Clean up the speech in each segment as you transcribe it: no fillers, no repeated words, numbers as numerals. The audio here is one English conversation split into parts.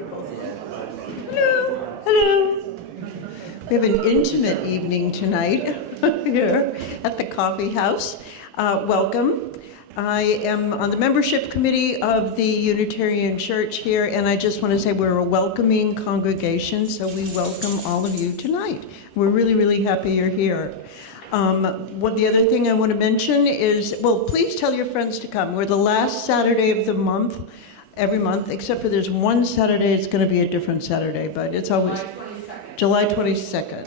Hello. Hello. We have an intimate evening tonight here at the Coffeehouse. Welcome. I am on the membership committee of the Unitarian Church here, and I just want to say we're a welcoming congregation, so we welcome all of you tonight. We're really, really happy you're here. The other thing I want to mention is, well, please tell your friends to come. We're the last Saturday of the month, every month, except for there's one Saturday, it's going to be a different Saturday, but it's always July 22nd.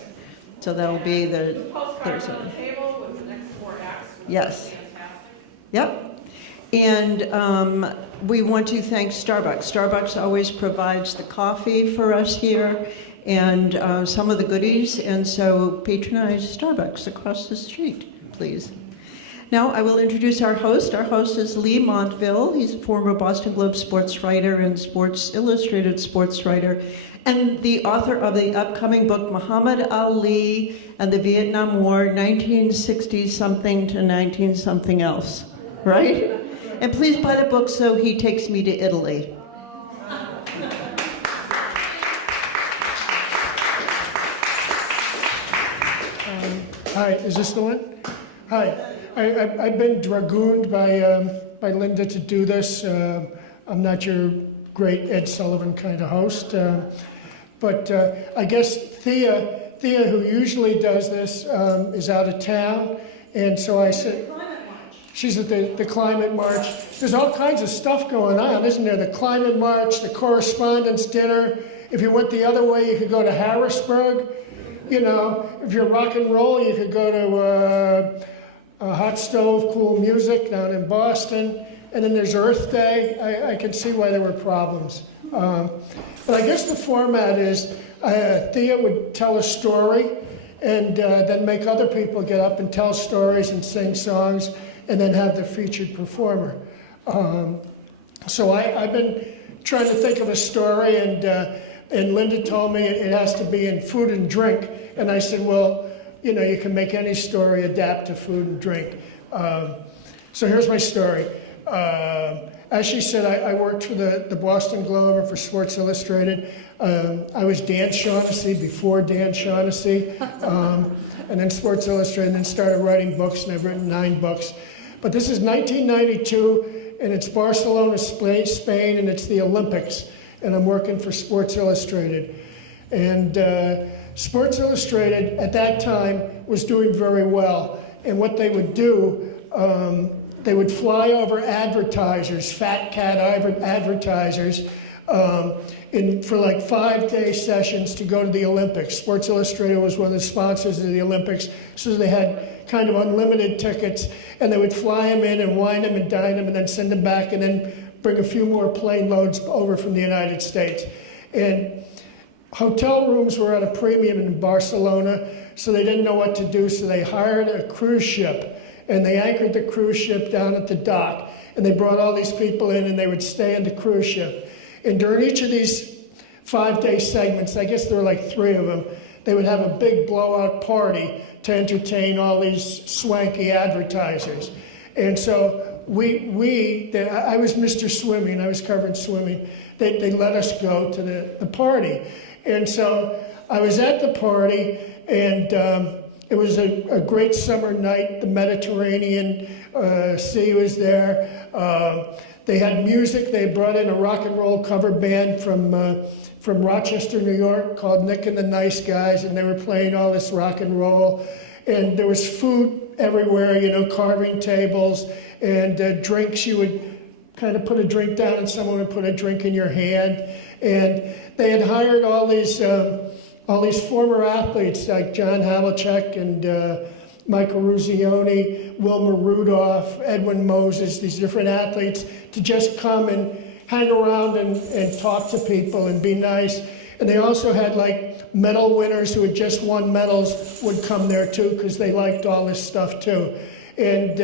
So that'll be the Thursday. On the table with the next 4 acts. Yes. Fantastic. Yep. And we want to thank Starbucks. Starbucks always provides the coffee for us here and some of the goodies, and so patronize Starbucks across the street, please. Now I will introduce our host. Our host is Lee Montville. He's a former Boston Globe sports writer and Sports Illustrated sports writer, and the author of the upcoming book, Muhammad Ali and the Vietnam War, 1960-something to 19-something else, right? And please buy the book so he takes me to Italy. Hi, is this the one? Hi, I've been dragooned by Linda to do this. I'm not your great Ed Sullivan kind of host, but I guess Thea, who usually does this, is out of town, and so I said, she's at the Climate March. There's all kinds of stuff going on, isn't there? The Climate March, the Correspondence Dinner. If you went the other way, you could go to Harrisburg. You know, if you're rock and roll, you could go to a Hot Stove Cool Music down in Boston. And then there's Earth Day. I can see why there were problems. But I guess the format is Thea would tell a story and then make other people get up and tell stories and sing songs and then have the featured performer. So I've been trying to think of a story, and Linda told me it has to be in food and drink. And I said, well, you know, you can make any story adapt to food and drink. So here's my story. As she said, I worked for the Boston Globe and for Sports Illustrated. I was Dan Shaughnessy before Dan Shaughnessy, and then Sports Illustrated, and then started writing books, and I've written 9 books. But this is 1992, and it's Barcelona, Spain, and it's the Olympics. And I'm working for Sports Illustrated. And Sports Illustrated at that time was doing very well. And what they would do, they would fly over advertisers, fat cat advertisers, for like 5-day sessions to go to the Olympics. Sports Illustrated was one of the sponsors of the Olympics, so they had kind of unlimited tickets, and they would fly them in and wine them and dine them and then send them back and then bring a few more plane loads over from the United States. And hotel rooms were at a premium in Barcelona, so they didn't know what to do, so they hired a cruise ship, and they anchored the cruise ship down at the dock, and they brought all these people in, and they would stay in the cruise ship. And during each of these 5-day segments, I guess there were like 3 of them, they would have a big blowout party to entertain all these swanky advertisers. And so I was Mr. Swimming, I was covering swimming. They let us go to the party. And so I was at the party, and it was a great summer night. The Mediterranean Sea was there. They had music. They brought in a rock and roll cover band from Rochester, New York, called Nick and the Nice Guys, and they were playing all this rock and roll. And there was food everywhere, you know, carving tables and drinks. You would kind of put a drink down and someone would put a drink in your hand. And they had hired all these former athletes like John Havlicek and Michael Ruzioni, Wilmer Rudolph, Edwin Moses, these different athletes to just come and hang around and talk to people and be nice. And they also had like medal winners who had just won medals would come there too because they liked all this stuff too. And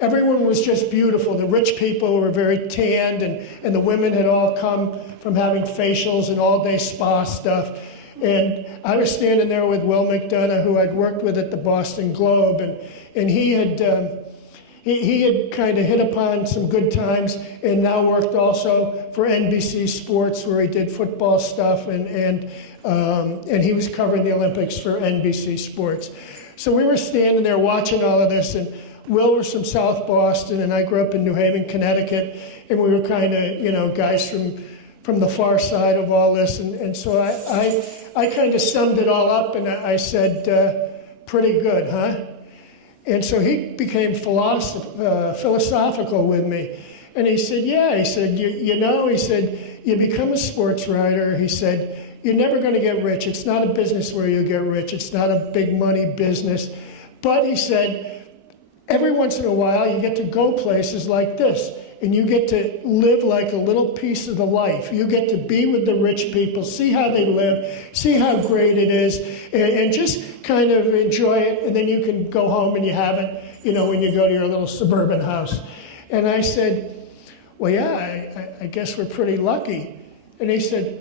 everyone was just beautiful. The rich people were very tanned, and the women had all come from having facials and all-day spa stuff. And I was standing there with Will McDonough, who I'd worked with at the Boston Globe, and he He had kind of hit upon some good times and now worked also for NBC Sports, where he did football stuff, and he was covering the Olympics for NBC Sports. So we were standing there watching all of this, and Will was from South Boston, and I grew up in New Haven, Connecticut, and we were kind of, guys from the far side of all this, and so I kind of summed it all up, and I said, pretty good, huh? And so he became philosophical with me, and he said, yeah, he said, he said, you become a sports writer, he said, you're never going to get rich. It's not a business where you get rich. It's not a big money business. But he said, every once in a while you get to go places like this, and you get to live like a little piece of the life. You get to be with the rich people, see how they live, see how great it is, and just kind of enjoy it, and then you can go home and you have it, when you go to your little suburban house. And I said, well, yeah, I guess we're pretty lucky. And he said,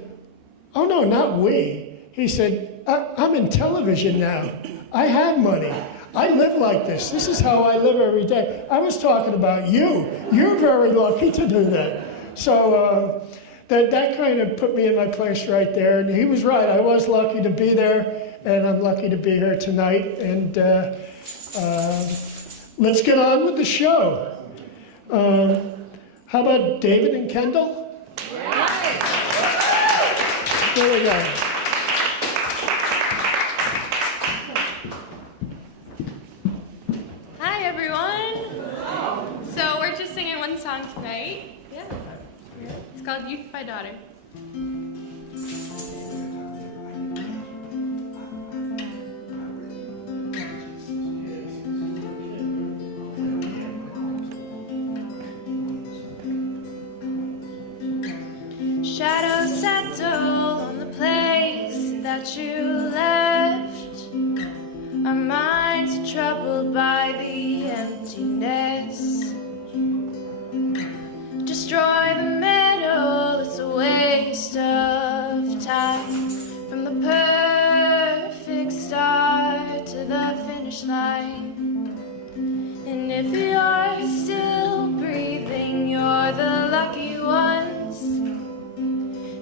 oh, no, not we. He said, I'm in television now. I have money. I live like this. This is how I live every day. I was talking about you. You're very lucky to do that. So that kind of put me in my place right there. And he was right. I was lucky to be there, and I'm lucky to be here tonight. And let's get on with the show. How about David and Kendall? There we go. Hi, everyone. So we're just singing one song tonight. Yeah. It's called Youth by Daughter. Shadows settle on the place that you left. Our minds are troubled by the emptiness. Destroy the middle, it's a waste of time. From the perfect start to the finish line. And if you're still breathing, you're the lucky ones.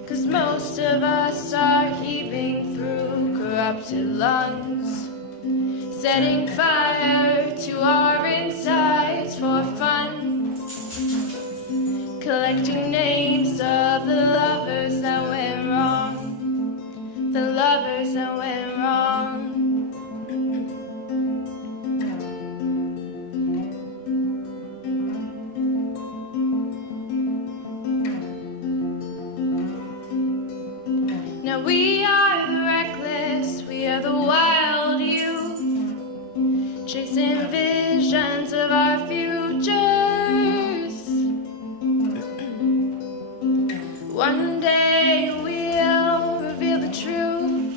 'Cause most of us are heaving through corrupted lungs, setting fire to our insides for fun, collecting names of the lovers that went wrong, the lovers that went wrong. Now we are the reckless, we are the wild youth, chasing visions of our futures. One day we'll reveal the truth,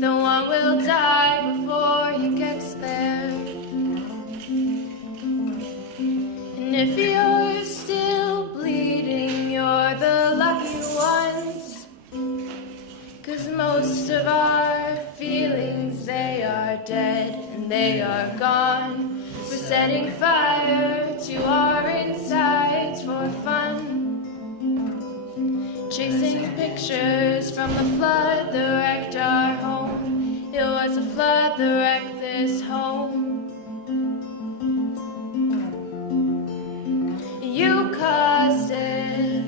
the one will die before he gets there. And if you're still bleeding, you're the lucky ones. 'Cause most of our feelings, they are dead and they are gone. We're setting fire to our insides for fun, chasing pictures from the flood that wrecked our home. It was a flood that wrecked this home. You caused it.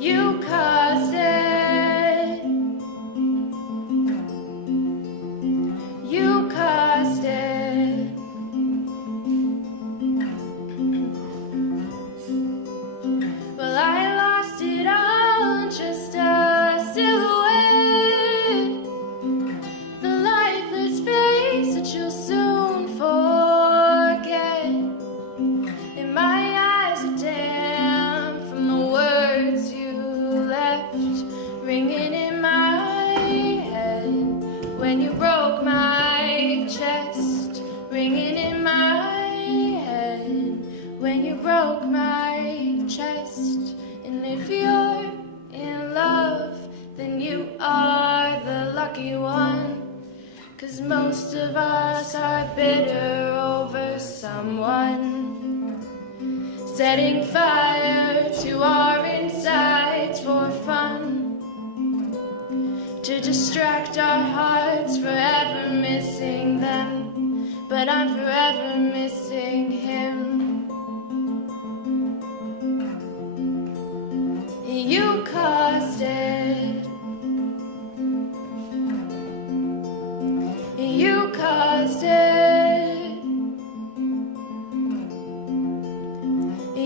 You caused it. You caused it. Well, I lost it all, just a silhouette. The lifeless face that you'll soon forget. And my eyes are dim from the words you left ringing in my head when you broke my chest, ringing in my head when you broke my chest. And if you're in love, then you are the lucky one, 'cause most of us are bitter over someone, setting fire to our insides for fun, to distract our hearts, forever missing them, but I'm forever missing him. You caused it. You caused it.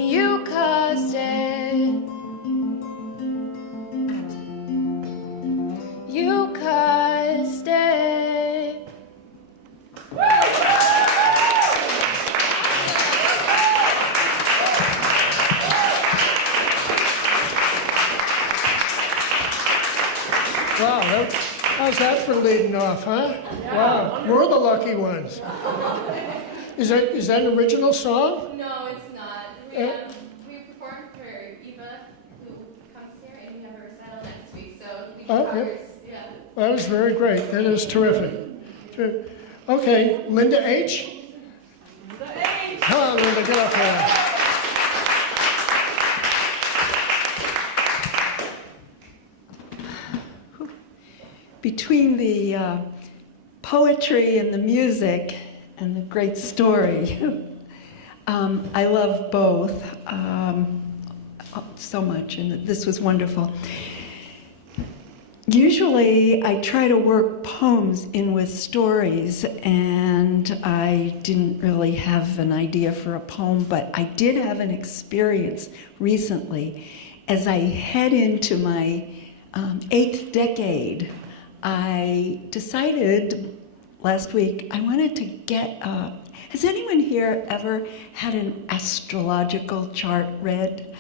You caused it. You caused it. Wow, how's that for leading off, huh? Wow, we're the lucky ones. Is that an original song? No, it's not. We performed for Eva, who comes here, and we have her recital next week, so we Oh, do yeah. ours. Yeah. That was very great. That is terrific. Okay, Linda H. Come on, Linda, get up here. Between the poetry and the music and the great story, I love both so much, and this was wonderful. Usually I try to work poems in with stories, and I didn't really have an idea for a poem, but I did have an experience recently. As I head into my 8th decade, I decided last week I wanted to get has anyone here ever had an astrological chart read?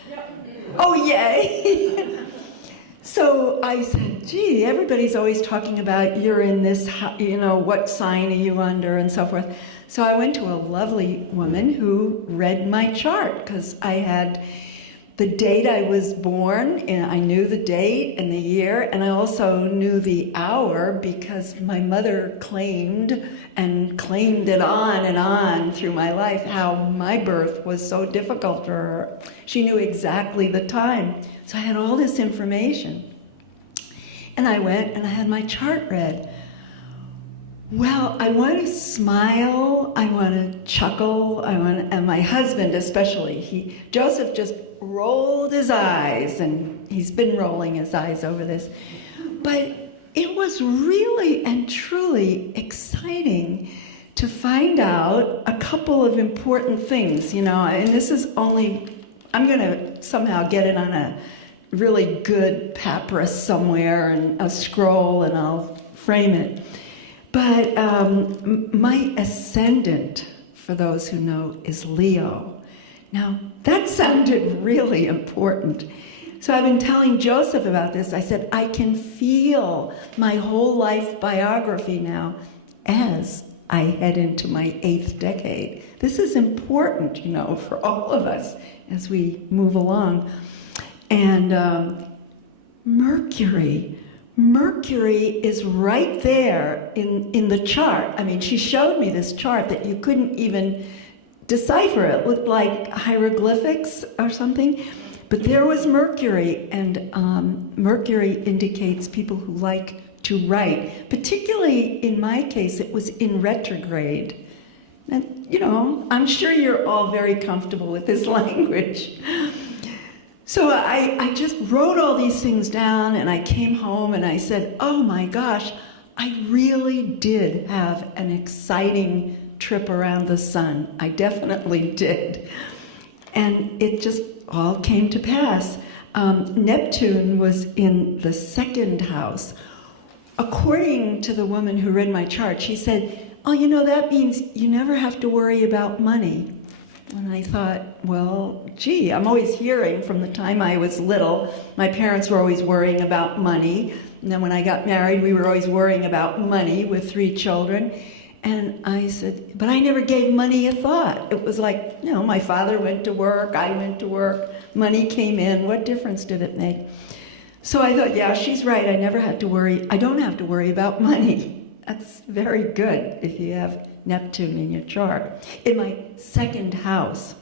Oh, yay! So I said, gee, everybody's always talking about you're in this, what sign are you under and so forth. So I went to a lovely woman who read my chart because I had the date I was born, and I knew the date and the year, and I also knew the hour because my mother claimed it on and on through my life how my birth was so difficult for her. She knew exactly the time. So I had all this information. And I went and I had my chart read. Well, I want to smile, I want to chuckle, and my husband especially, Joseph just rolled his eyes, and he's been rolling his eyes over this. But it was really and truly exciting to find out a couple of important things, and this is only, I'm going to somehow get it on a really good papyrus somewhere and a scroll, and I'll frame it. But my ascendant, for those who know, is Leo. Now, that sounded really important. So I've been telling Joseph about this. I said, I can feel my whole life biography now as I head into my 8th decade. This is important, for all of us as we move along. And Mercury is right there in the chart. I mean, she showed me this chart that you couldn't even decipher. It looked like hieroglyphics or something. But there was Mercury, and Mercury indicates people who like to write. Particularly in my case, it was in retrograde. And, I'm sure you're all very comfortable with this language. So I just wrote all these things down, and I came home and I said, oh my gosh, I really did have an exciting trip around the sun. I definitely did. And it just all came to pass. Neptune was in the 2nd house. According to the woman who read my chart, she said, oh, that means you never have to worry about money. And I thought, well, gee, I'm always hearing from the time I was little, my parents were always worrying about money. And then when I got married, we were always worrying about money with 3 children. And I said, but I never gave money a thought. It was like, my father went to work, I went to work, money came in, what difference did it make? So I thought, yeah, she's right, I never had to worry, I don't have to worry about money. That's very good if you have Neptune in your chart. In my second house.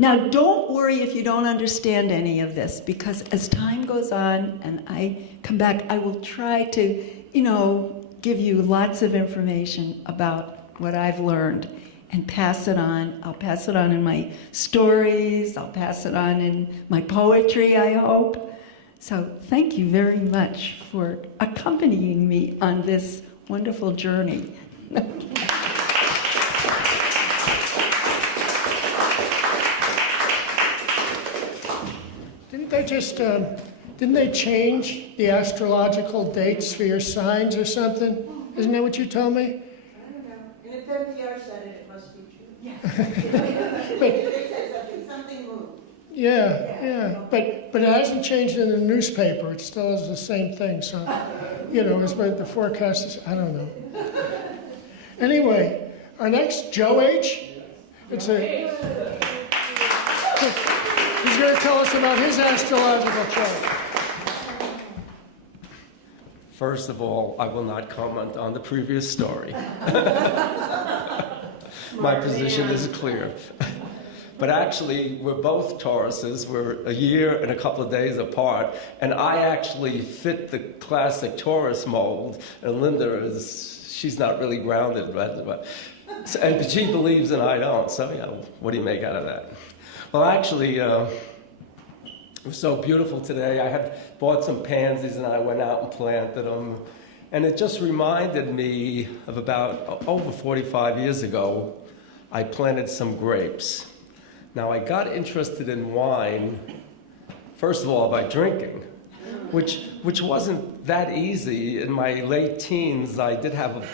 Now, don't worry if you don't understand any of this, because as time goes on and I come back, I will try to, give you lots of information about what I've learned and pass it on. I'll pass it on in my stories. I'll pass it on in my poetry, I hope. So thank you very much for accompanying me on this wonderful journey. Didn't they change the astrological dates for your signs or something? Isn't that what you told me? I don't know. And if NPR said it, it must be true. Yes. They said something moved. Yeah. But it hasn't changed in the newspaper. It still is the same thing. So, it's what the forecast is. I don't know. Anyway, our next, Joe H. He's going to tell us about his astrological chart. First of all, I will not comment on the previous story. My position is clear. But actually, we're both Tauruses. We're a year and a couple of days apart. And I actually fit the classic Taurus mold. And Linda she's not really grounded. But she believes and I don't. So, what do you make out of that? Well, actually, it was so beautiful today. I had bought some pansies and I went out and planted them. And it just reminded me of about over 45 years ago, I planted some grapes. Now, I got interested in wine, first of all, by drinking, which wasn't that easy. In my late teens, I did have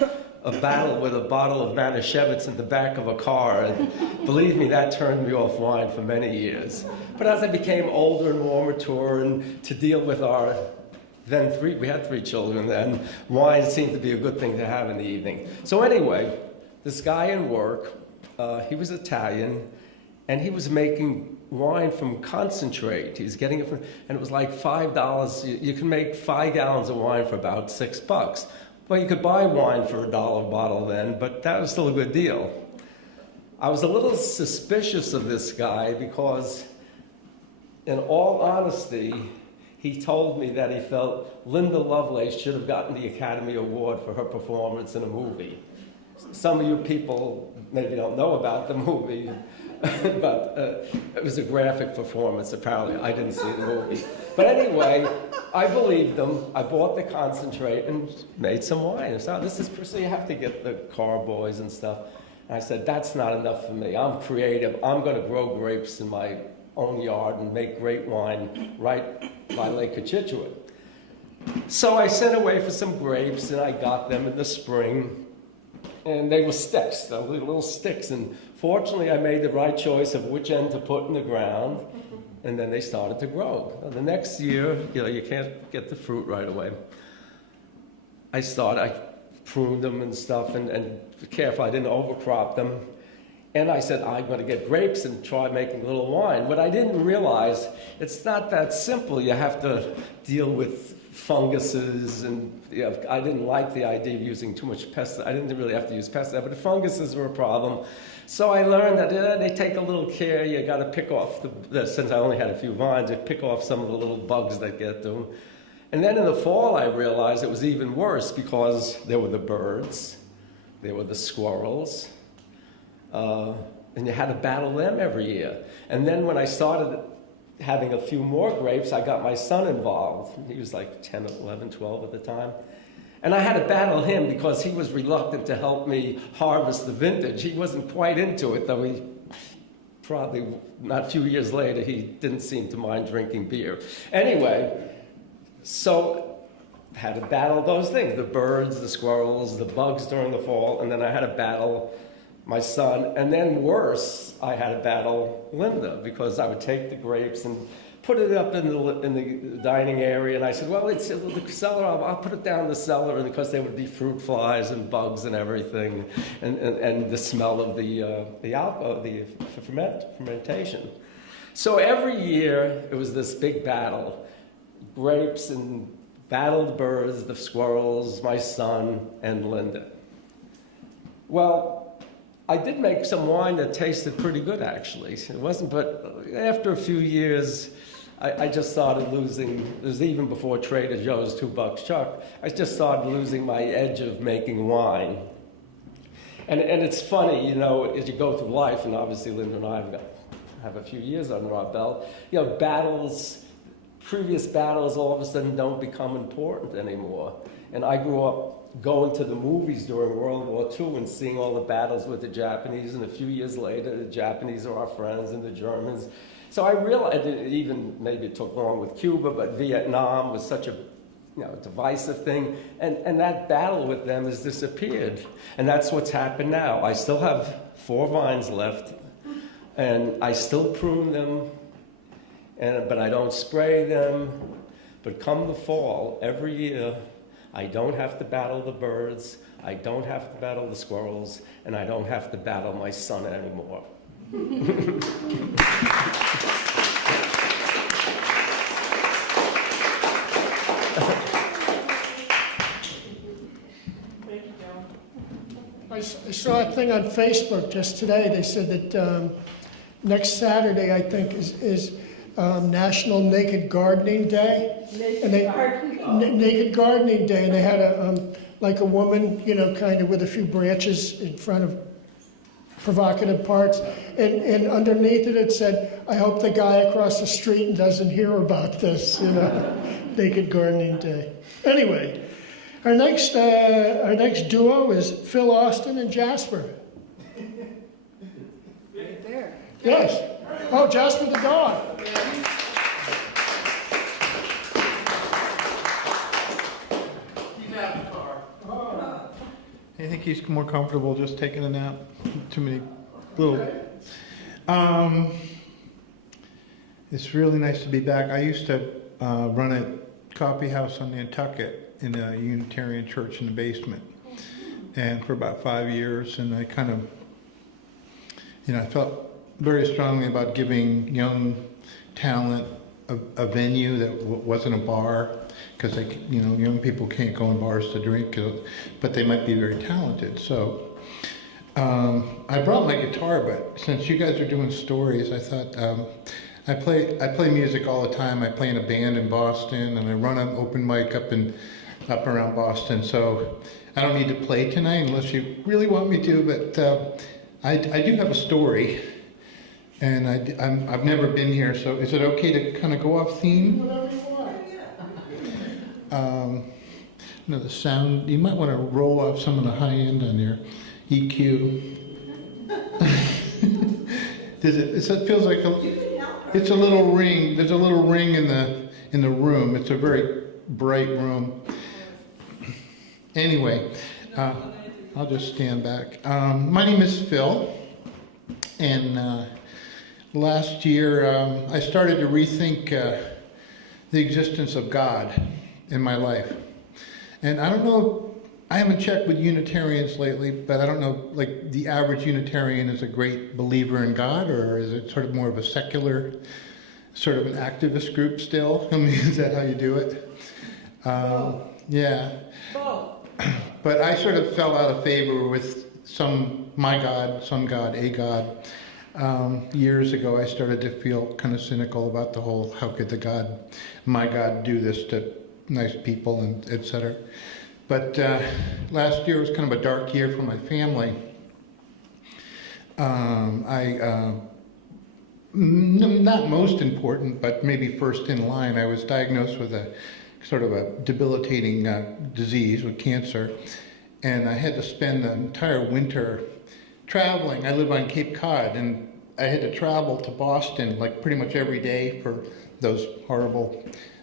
a battle with a bottle of Manischewitz in the back of a car, and believe me, that turned me off wine for many years. But as I became older and more mature, and to deal with we had 3 children then, wine seemed to be a good thing to have in the evening. So anyway, this guy in work, he was Italian, and he was making wine from concentrate. He's getting it from, and it was like $5. You can make 5 gallons of wine for about $6. Well, you could buy wine for $1 a bottle then, but that was still a good deal. I was a little suspicious of this guy because, in all honesty, he told me that he felt Linda Lovelace should have gotten the Academy Award for her performance in a movie. Some of you people maybe don't know about the movie, but it was a graphic performance, apparently. I didn't see the movie. But anyway, I believed him. I bought the concentrate and made some wine. So you have to get the carboys and stuff. And I said, that's not enough for me. I'm creative. I'm going to grow grapes in my own yard and make great wine right by Lake Cochituate. So I sent away for some grapes, and I got them in the spring. And they were sticks, the little sticks. And fortunately, I made the right choice of which end to put in the ground. And then they started to grow. The next year, you can't get the fruit right away. I pruned them and stuff and careful I didn't overcrop them. And I said, I'm going to get grapes and try making a little wine. But I didn't realize it's not that simple. You have to deal with funguses, and I didn't like the idea of using too much pesticide. I didn't really have to use pesticide, but the funguses were a problem. So I learned that they take a little care. You got to pick off since I only had a few vines, you pick off some of the little bugs that get to them. And then in the fall, I realized it was even worse because there were the birds, there were the squirrels, and you had to battle them every year. And then when I started having a few more grapes, I got my son involved. He was like 10, 11, 12 at the time. And I had to battle him because he was reluctant to help me harvest the vintage. He wasn't quite into it, though he probably, not a few years later, he didn't seem to mind drinking beer. Anyway, so I had to battle those things, the birds, the squirrels, the bugs during the fall, and then I had to battle my son. And then worse, I had to battle Linda because I would take the grapes and put it up in the dining area, and I said, well, it's the cellar, I'll put it down the cellar, and because there would be fruit flies and bugs and everything, and the smell of the alcohol, the fermentation. So every year, it was this big battle, grapes and battle the birds, the squirrels, my son, and Linda. Well, I did make some wine that tasted pretty good, actually. It wasn't, but after a few years, I just started losing, it was even before Trader Joe's $2 Chuck, I just started losing my edge of making wine. And it's funny, you know, as you go through life, and obviously Linda and I have a few years under our belt, you know, previous battles all of a sudden don't become important anymore. And I grew up going to the movies during World War II and seeing all the battles with the Japanese, and a few years later, the Japanese are our friends and the Germans. So I realized, even maybe it took long with Cuba, but Vietnam was such a divisive thing, and that battle with them has disappeared. And that's what's happened now. I still have 4 vines left, and I still prune them, but I don't spray them. But come the fall, every year, I don't have to battle the birds, I don't have to battle the squirrels, and I don't have to battle my son anymore. I saw a thing on Facebook just today. They said that next Saturday, I think, is National Naked Gardening Day. Naked Gardening Day, and they had a woman, you know, kind of with a few branches in front of provocative parts, and underneath it said, "I hope the guy across the street doesn't hear about this," you know, Naked Gardening Day. Anyway, our next duo is Phil Austin and Jasper. Right there. Yes. Oh, Jasper the dog. He's out of the car. I think he's more comfortable just taking a nap. Too many little. It's really nice to be back. I used to run a Coffeehouse on Nantucket in a Unitarian church in the basement, and for about 5 years. And I kind of, I felt very strongly about giving young talent a venue that wasn't a bar, because young people can't go in bars to drink, but they might be very talented. So I brought my guitar, but since you guys are doing stories, I thought I play music all the time. I play in a band in Boston, and I run an open mic up around Boston. So I don't need to play tonight unless you really want me to. But I do have a story. And I've never been here, so is it okay to kind of go off theme? The sound, you might want to roll off some of the high end on your EQ. It feels like it's a little ring. There's a little ring in the room. It's a very bright room. Anyway, I'll just stand back. My name is Phil, and last year, I started to rethink the existence of God in my life. And I don't know, I haven't checked with Unitarians lately, but I don't know, like, the average Unitarian is a great believer in God, or is it sort of more of a secular, sort of an activist group still? I mean, is that how you do it? Yeah. But I sort of fell out of favor with my God, some God, a God. Years ago, I started to feel kind of cynical about the whole, how could my God do this to nice people, and etc. But last year was kind of a dark year for my family. Not most important, but maybe first in line, I was diagnosed with a sort of a debilitating disease with cancer, and I had to spend the entire winter traveling. I live on Cape Cod, and I had to travel to Boston like pretty much every day for those horrible,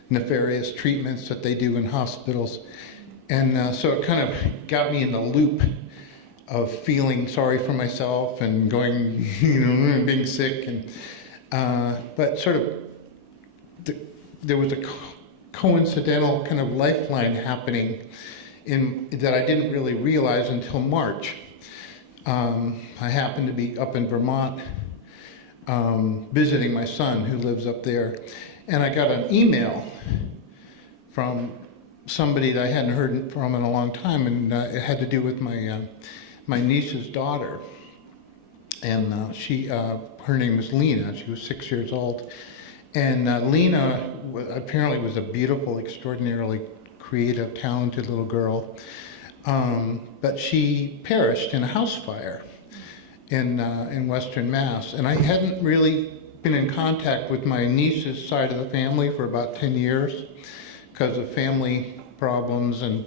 nefarious treatments that they do in hospitals. And so it kind of got me in the loop of feeling sorry for myself and going, being sick. And but sort of there was a coincidental kind of lifeline happening that I didn't really realize until March. I happened to be up in Vermont visiting my son who lives up there, and I got an email from somebody that I hadn't heard from in a long time, and it had to do with my niece's daughter. And her name was Lena. She was 6 years old. And Lena apparently was a beautiful, extraordinarily creative, talented little girl. But she perished in a house fire in Western Mass. And I hadn't really been in contact with my niece's side of the family for about 10 years because of family problems, and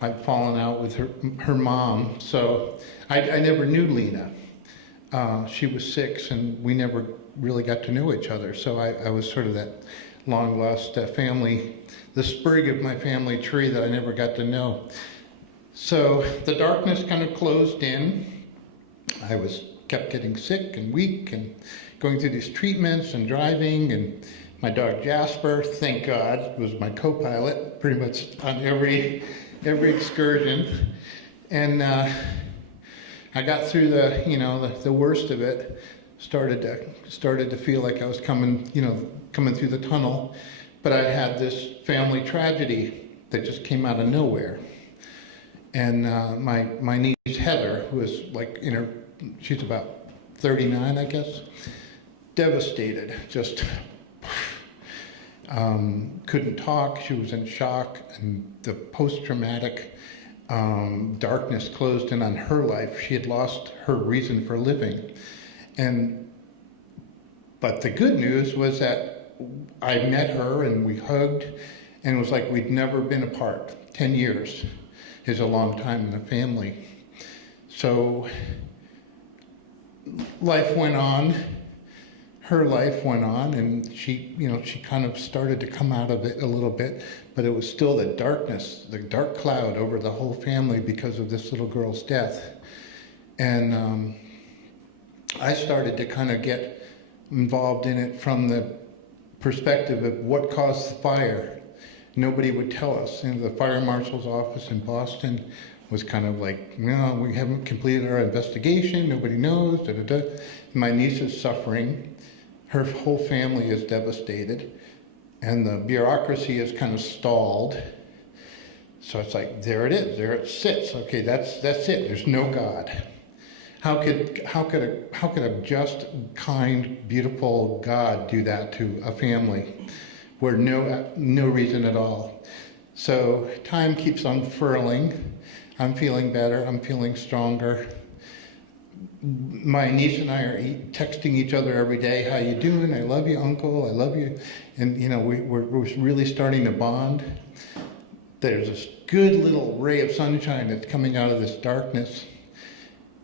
I'd fallen out with her mom. So I never knew Lena. She was 6, and we never really got to know each other. So I was sort of that long-lost family, the sprig of my family tree that I never got to know. So the darkness kind of closed in. I kept getting sick and weak and going through these treatments and driving, and my dog Jasper, thank God, was my co-pilot pretty much on every excursion. And I got through the worst of it. Started to feel like I was coming through the tunnel, but I had this family tragedy that just came out of nowhere. And my niece Heather, who was like she's about 39, I guess, devastated, just couldn't talk. She was in shock, and the post-traumatic darkness closed in on her life. She had lost her reason for living. But the good news was that I met her and we hugged, and it was like we'd never been apart. 10 years is a long time in a family. So life went on, her life went on, and she kind of started to come out of it a little bit, but it was still the darkness, the dark cloud over the whole family because of this little girl's death. And I started to kind of get involved in it from the perspective of what caused the fire. Nobody would tell us. The fire marshal's office in Boston was kind of like, no, we haven't completed our investigation, nobody knows, da da da. My niece is suffering, her whole family is devastated, and the bureaucracy is kind of stalled. So it's like, there it is, there it sits. Okay, that's it, there's no God. How could a just, kind, beautiful God do that to a family where no reason at all? So time keeps unfurling. I'm feeling better. I'm feeling stronger. My niece and I are texting each other every day. How you doing? I love you, Uncle. I love you. And we're really starting to bond. There's this good little ray of sunshine that's coming out of this darkness.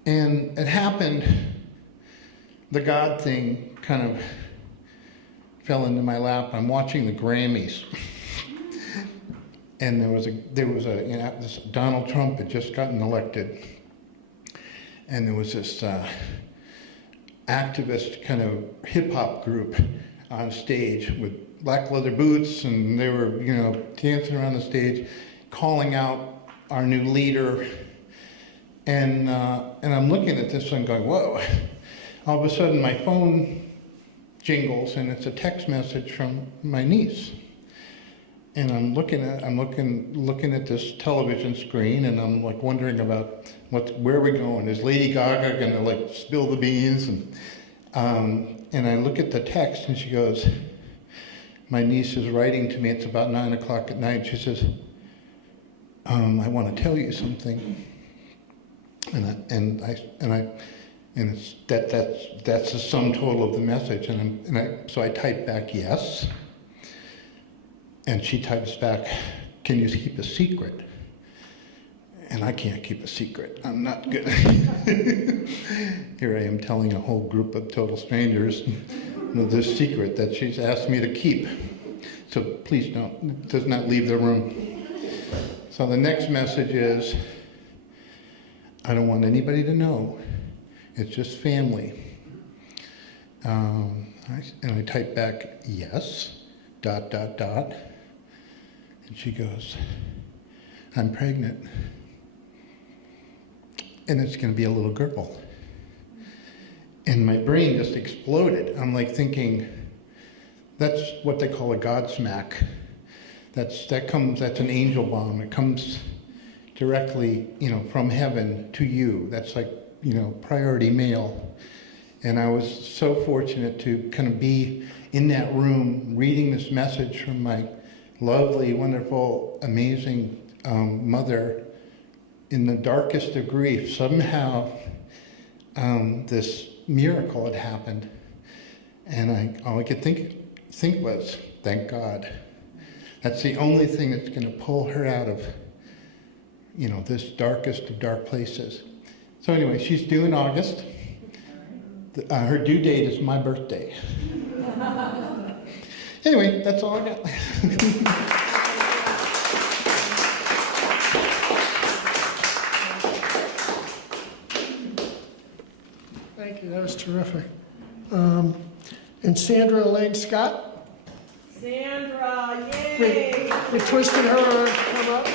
And it happened, the God thing kind of fell into my lap. I'm watching the Grammys. And there was this Donald Trump had just gotten elected. And there was this activist kind of hip hop group on stage with black leather boots, and they were, dancing around the stage, calling out our new leader. And I'm looking at this and going, whoa. All of a sudden my phone jingles, and it's a text message from my niece. And I'm looking at this television screen, and I'm like wondering about where are we going? Is Lady Gaga gonna like spill the beans? And I look at the text, and she goes, my niece is writing to me. It's about 9 o'clock at night. She says, I want to tell you something. And it's that's the sum total of the message. So I type back yes. And she types back, can you keep a secret? And I can't keep a secret. I'm not good. Here I am telling a whole group of total strangers this secret that she's asked me to keep. So please does not leave the room. So the next message is, I don't want anybody to know. It's just family. And I type back, yes, ... And she goes, I'm pregnant. And it's going to be a little girl. And my brain just exploded. I'm like thinking, that's what they call a Godsmack. That's an angel bomb. It comes directly, from heaven to you. That's like, priority mail. And I was so fortunate to kind of be in that room reading this message from my lovely, wonderful, amazing mother in the darkest of grief. Somehow this miracle had happened. And all I could think was, thank God. That's the only thing that's going to pull her out of, this darkest of dark places. So anyway, she's due in August. Her due date is my birthday. Anyway, that's all I got. Thank you, that was terrific. And Sandra Elaine Scott? Sandra, yay! We twisted her arm, come up.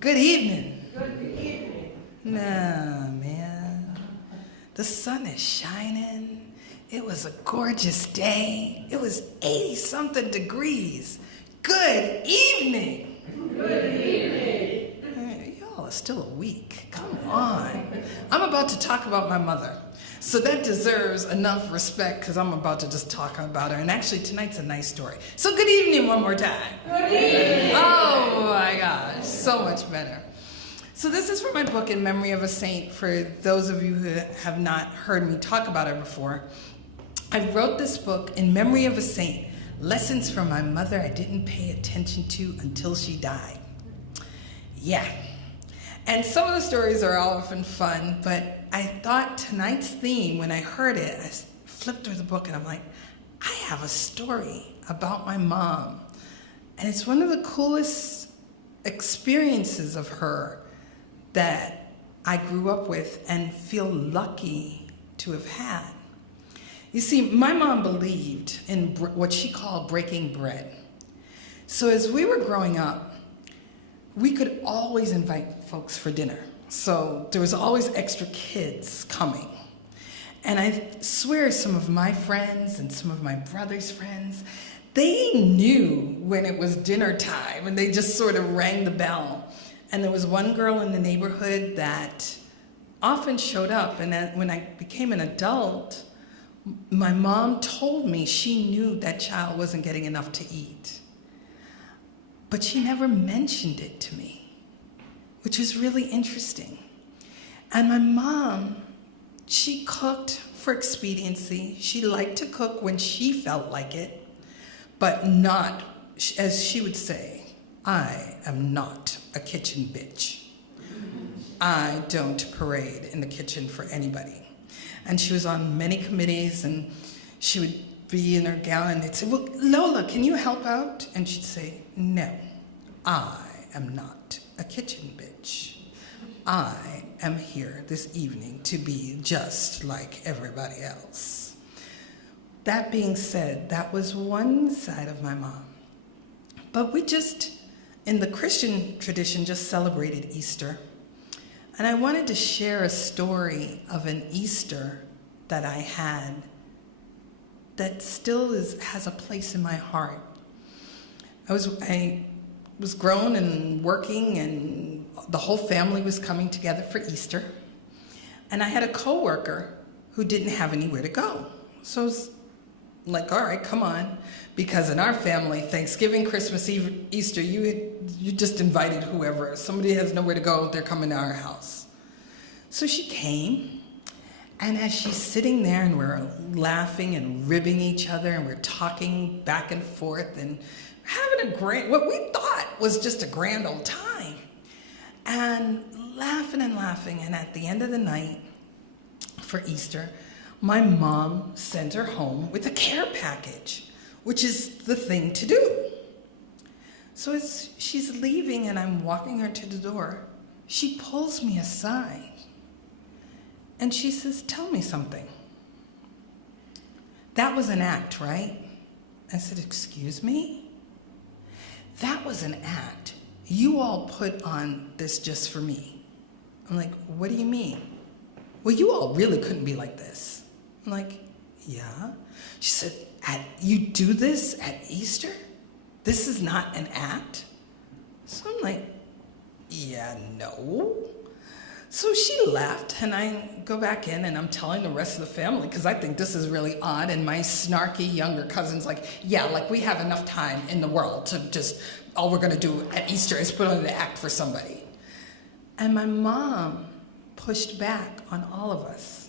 Good evening. Good evening. Nah, man. The sun is shining. It was a gorgeous day. It was 80-something degrees. Good evening. Good evening. Hey, y'all are still awake. Come on. I'm about to talk about my mother. So that deserves enough respect because I'm about to just talk about her. And actually, tonight's a nice story. So good evening one more time. Good evening. Oh my gosh, so much better. So this is from my book, In Memory of a Saint, for those of you who have not heard me talk about her before. I wrote this book, In Memory of a Saint, Lessons from My Mother I Didn't Pay Attention to Until She Died. Yeah. And some of the stories are often fun, but I thought tonight's theme, when I heard it, I flipped through the book and I'm like, I have a story about my mom. And it's one of the coolest experiences of her that I grew up with and feel lucky to have had. You see, my mom believed in what she called breaking bread. So as we were growing up, we could always invite folks for dinner. So there was always extra kids coming. And I swear some of my friends and some of my brother's friends, they knew when it was dinner time and they just sort of rang the bell. And there was one girl in the neighborhood that often showed up. And then when I became an adult, my mom told me she knew that child wasn't getting enough to eat. But she never mentioned it to me, which was really interesting. And my mom, she cooked for expediency. She liked to cook when she felt like it, but not, as she would say, I am not a kitchen bitch. I don't parade in the kitchen for anybody. And she was on many committees, and she would be in her gown, and they'd say, well, Lola, can you help out? And she'd say, no, I am not a kitchen bitch. I am here this evening to be just like everybody else. That being said, that was one side of my mom. But we just, in the Christian tradition, just celebrated Easter. And I wanted to share a story of an Easter that I had that still has a place in my heart. I was grown and working, and the whole family was coming together for Easter. And I had a coworker who didn't have anywhere to go. So I was like, all right, come on. Because in our family, Thanksgiving, Christmas Eve, Easter, you just invited whoever. Somebody has nowhere to go, they're coming to our house. So she came, and as she's sitting there and we're laughing and ribbing each other and we're talking back and forth and having what we thought was just a grand old time. And laughing, and at the end of the night for Easter, my mom sent her home with a care package, which is the thing to do. So as she's leaving and I'm walking her to the door, she pulls me aside and she says, tell me something. That was an act, right? I said, excuse me? That was an act. You all put on this just for me. I'm like, what do you mean? well, you all really couldn't be like this. I'm like, yeah. She said, you do this at Easter? This is not an act? So I'm like, yeah, no. So she left, and I go back in, and I'm telling the rest of the family, because I think this is really odd, and my snarky younger cousin's like, yeah, like we have enough time in the world to just, all we're gonna do at Easter is put on an act for somebody. And my mom pushed back on all of us.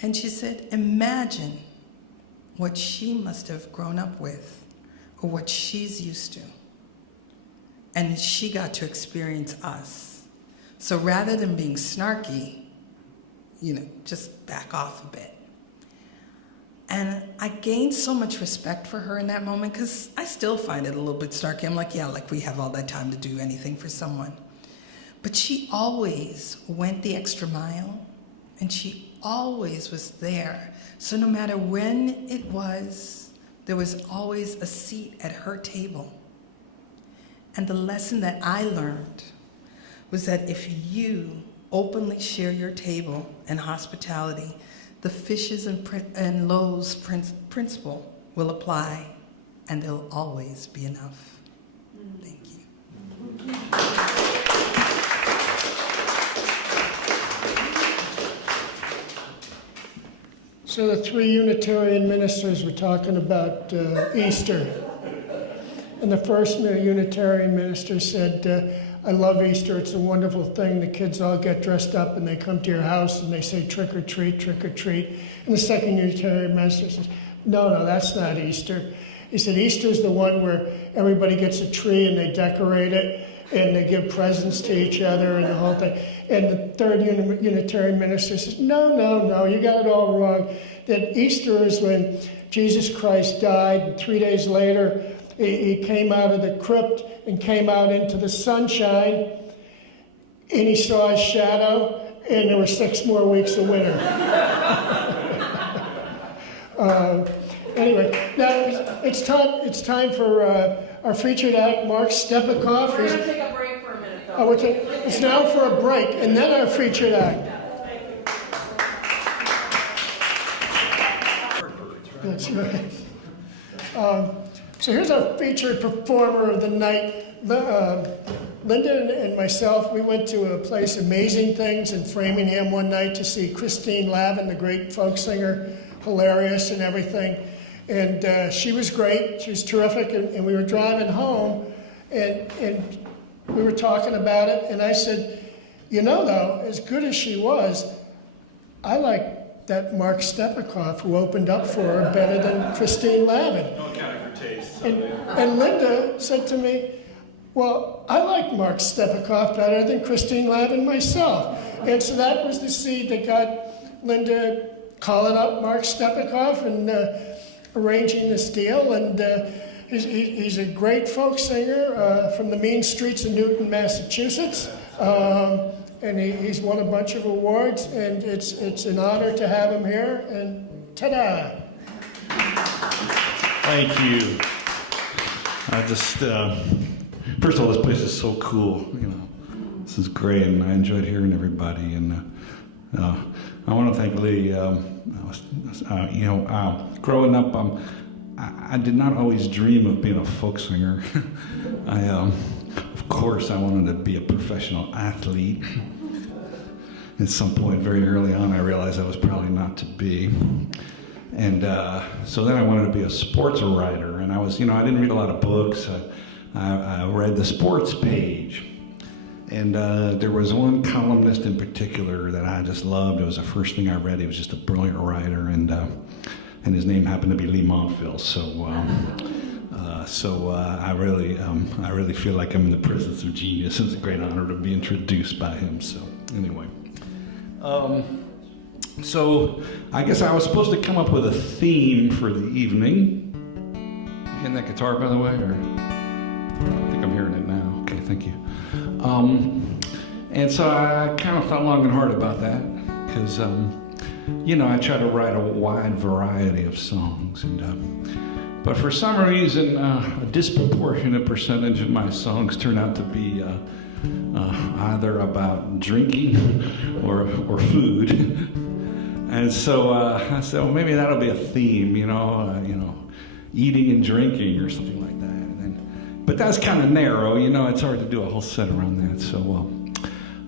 And she said, imagine what she must have grown up with, or what she's used to. And she got to experience us. So rather than being snarky, just back off a bit. And I gained so much respect for her in that moment, because I still find it a little bit snarky. I'm like, yeah, like we have all that time to do anything for someone. But she always went the extra mile, and she always was there. So no matter when it was, there was always a seat at her table. And the lesson that I learned was that if you openly share your table and hospitality, the fishes and loaves principle will apply, and there'll always be enough. Thank you. So the 3 Unitarian ministers were talking about Easter. And the first Unitarian minister said, I love Easter, it's a wonderful thing. The kids all get dressed up and they come to your house and they say trick or treat, trick or treat. And the second Unitarian minister says, no, that's not Easter. He said, Easter's the one where everybody gets a tree and they decorate it and they give presents to each other and the whole thing. And the third Unitarian minister says, no, you got it all wrong. That Easter is when Jesus Christ died, and 3 days later, he came out of the crypt and came out into the sunshine, and he saw his shadow, and there were 6 more weeks of winter. Anyway, now it's time for our featured act, Mark Stepakoff. We're going to take a break for a minute, though. Oh, it's now for a break, and then our featured act. That's right. So here's our featured performer of the night. Linda and myself, we went to a place, Amazing Things, in Framingham one night to see Christine Lavin, the great folk singer, hilarious and everything. And she was great. She was terrific. And we were driving home, and we were talking about it. And I said, though, as good as she was, I like that Mark Stepakoff, who opened up for her, better than Christine Lavin. Don't count your taste. And Linda said to me, well, I like Mark Stepakoff better than Christine Lavin myself. And so that was the seed that got Linda calling up Mark Stepakoff and arranging this deal. And he's a great folk singer from the mean streets of Newton, Massachusetts. And he's won a bunch of awards, and it's an honor to have him here. And ta-da! Thank you. I just, first of all, this place is so cool. This is great, and I enjoyed hearing everybody. And I want to thank Lee. Growing up, I did not always dream of being a folk singer. Of course, I wanted to be a professional athlete. At some point very early on, I realized I was probably not to be. And so then I wanted to be a sports writer. And I didn't read a lot of books. I read the sports page. And there was one columnist in particular that I just loved. It was the first thing I read. He was just a brilliant writer. And his name happened to be Lee Montville. So I really feel like I'm in the presence of genius. It's a great honor to be introduced by him. So anyway, so I guess I was supposed to come up with a theme for the evening. Hearing that guitar, by the way, or I think I'm hearing it now. Okay, thank you. And so I kind of thought long and hard about that because I try to write a wide variety of songs but for some reason, a disproportionate percentage of my songs turn out to be either about drinking or food. And so I said, well, maybe that'll be a theme, eating and drinking or something like that. But that's kind of narrow, it's hard to do a whole set around that. So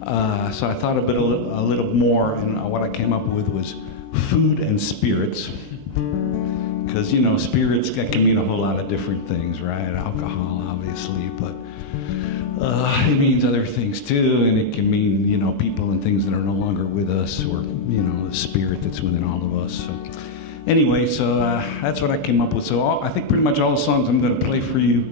I thought a little more, and what I came up with was food and spirits. Because, spirits, that can mean a whole lot of different things, right? Alcohol, obviously, but it means other things too, and it can mean, people and things that are no longer with us, or, the spirit that's within all of us. So anyway, that's what I came up with. So I think pretty much all the songs I'm going to play for you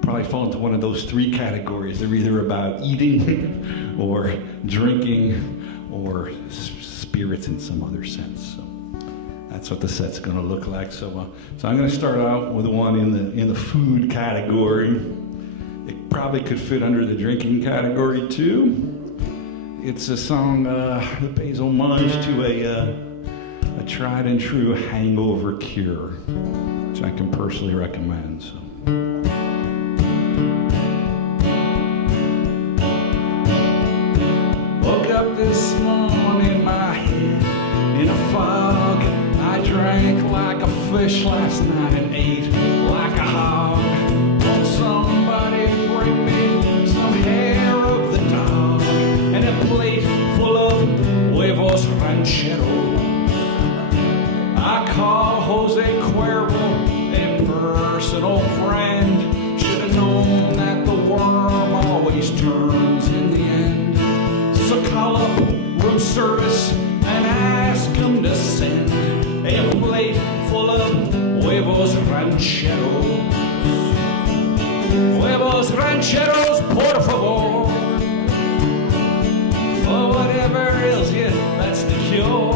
probably fall into one of those three categories. They're either about eating or drinking or spirits in some other sense. So that's what the set's going to look like. So I'm going to start out with one in the food category. It probably could fit under the drinking category too. It's a song that pays homage to a tried and true hangover cure, which I can personally recommend. So. Woke up this morning, my head in a fog. I drank like a fish last night and ate like a hog. Won't somebody bring me some hair of the dog and a plate full of huevos rancheros? I call Jose Cuervo a personal friend. Should have known that the worm always turns in the end. So call up room service and ask them to send a plate full of huevos rancheros. Huevos rancheros, por favor. For whatever ails you, that's the cure.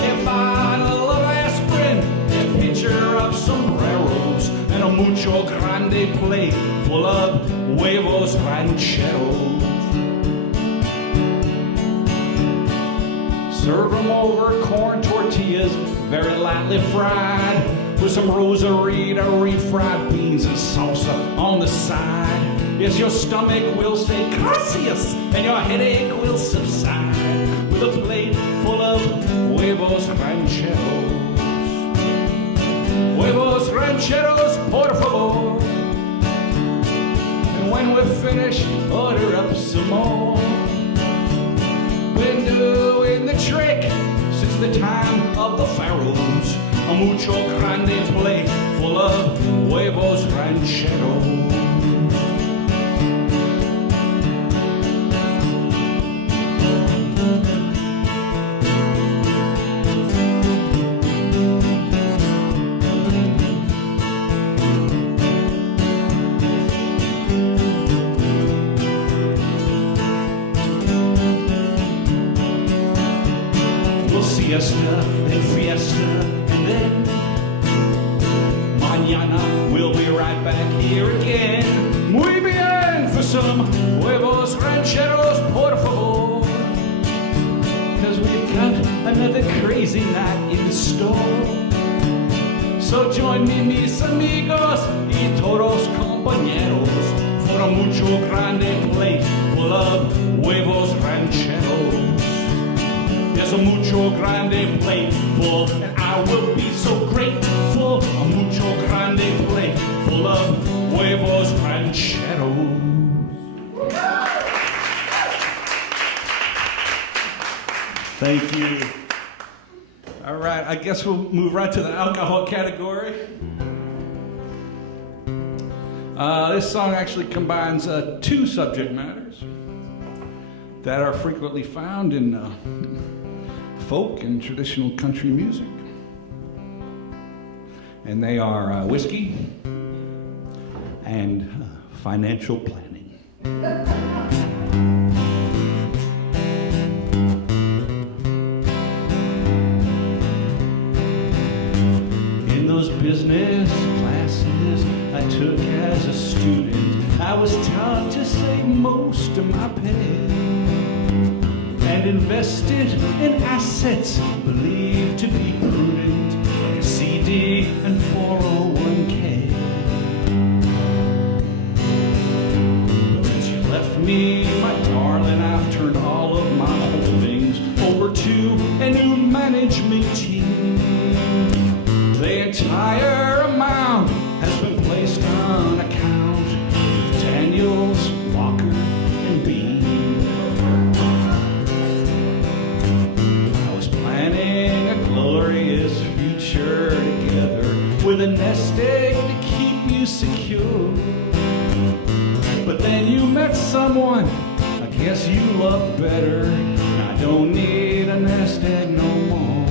A bottle of aspirin, a pitcher of sombreros, and a mucho grande plate full of huevos rancheros. Serve them over corn tortillas, very lightly fried, with some rosarita refried beans and salsa on the side. Yes, your stomach will say gracias, and your headache will subside, with a plate full of huevos rancheros. Huevos rancheros, por favor. And when we're finished, order up some more. Been doing the trick since the time of the pharaohs. A mucho grande plate full of huevos rancheros. Siesta and fiesta, and then mañana we'll be right back here again. Muy bien, for some huevos rancheros, por favor. Cause we've got another crazy night in store. So join me, mis amigos y todos compañeros, for a mucho grande plate full of huevos rancheros. There's a mucho grande plate full, and I will be so grateful. A mucho grande plate full of huevos rancheros. Thank you. All right, I guess we'll move right to the alcohol category. This song actually combines two subject matters that are frequently found in folk and traditional country music. And they are whiskey and financial planning. In those business classes I took as a student, I was taught to save most of my pay and invested in assets believed to be prudent, CD and 401k. But nest egg to keep you secure. But then you met someone I guess you love better. I don't need a nest egg no more.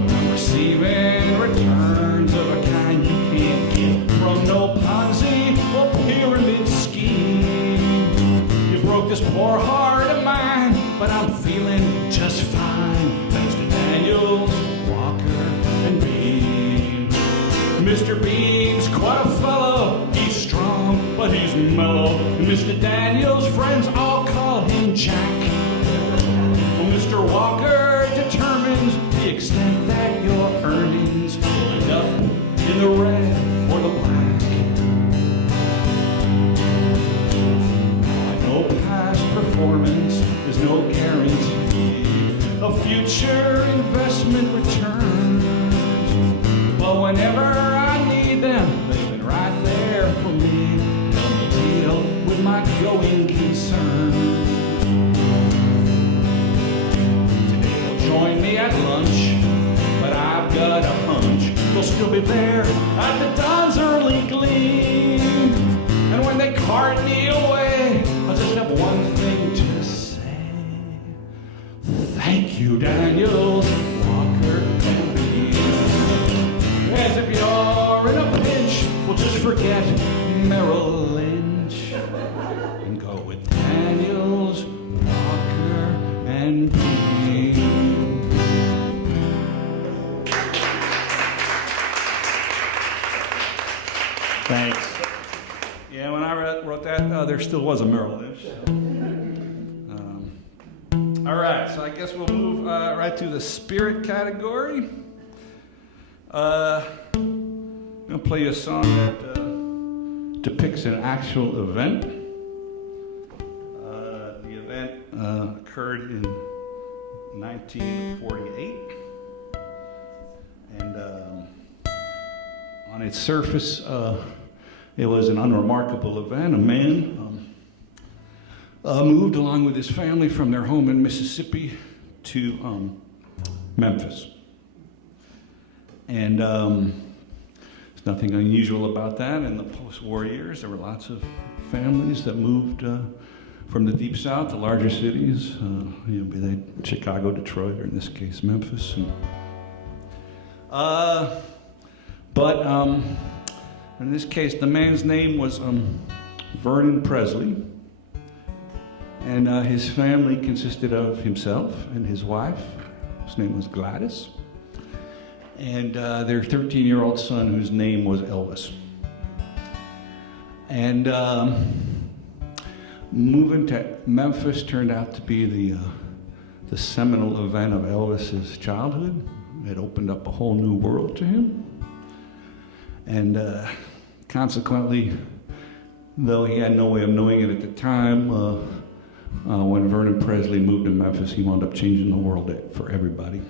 But I'm receiving returns of a kind you can't get from no Ponzi or pyramid scheme. You broke this poor heart of mine, but I'm feeling just fine. Thanks to Daniels, Walker, and Beam. Mr. Beam's quite a fellow. He's strong, but he's mellow. Mr. Daniels' friends all call him Jack. Mr. Walker determines the extent that your earnings end up in the red or the black. I know past performance is no guarantee of future investment returns, but whenever I need them, they've been right there for me. Help me deal with my going concerns. Today they'll join me at lunch, but I've got a hunch they'll still be there at the dawn's early gleam. And when they cart me away, I'll just have one thing to say. Thank you, Daniels, Walker, and Beam. As if you're in a pinch, we'll just forget Merrill Lynch and go with Daniels, Walker, and Beam. Thanks. Yeah, when I wrote that, there still was a Merrill Lynch. All right, so I guess we'll move right to the spirit category. I'm going to play you a song that depicts an actual event. The event occurred in 1948. And on its surface, it was an unremarkable event. A man moved along with his family from their home in Mississippi to Memphis. And there's nothing unusual about that. In the post-war years, there were lots of families that moved from the Deep South to larger cities, be they Chicago, Detroit, or in this case, Memphis. But in this case, the man's name was Vernon Presley. And his family consisted of himself and his wife. His name was Gladys. And their 13-year-old son, whose name was Elvis. And moving to Memphis turned out to be the seminal event of Elvis's childhood. It opened up a whole new world to him. And consequently, though he had no way of knowing it at the time, when Vernon Presley moved to Memphis, he wound up changing the world for everybody.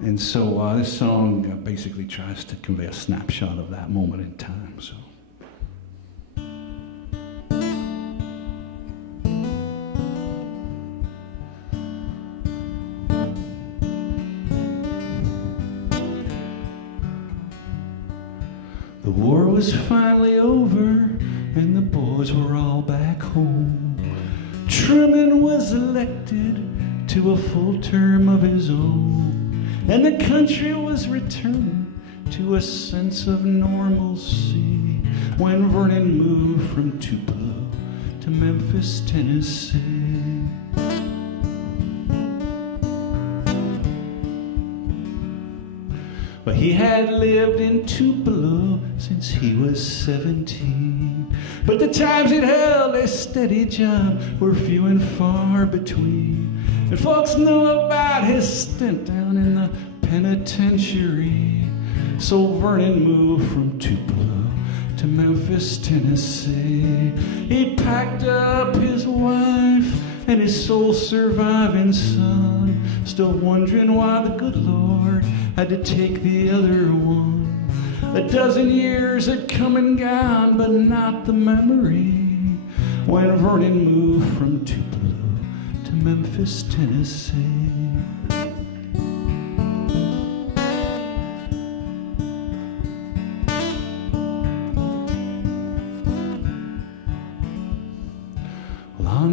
And so this song basically tries to convey a snapshot of that moment in time. So. The war was finally over and the boys were all back home. Truman was elected to a full term of his own, and the country was returning to a sense of normalcy when Vernon moved from Tupelo to Memphis, Tennessee. But he had lived in Tupelo since he was 17. But the times it held a steady job were few and far between. And folks knew about his stint down in the penitentiary. So Vernon moved from Tupelo to Memphis, Tennessee. He packed up his wife and his sole surviving son, still wondering why the good Lord had to take the other one. A dozen years had come and gone, but not the memory when Vernon moved from Tupelo to Memphis, Tennessee.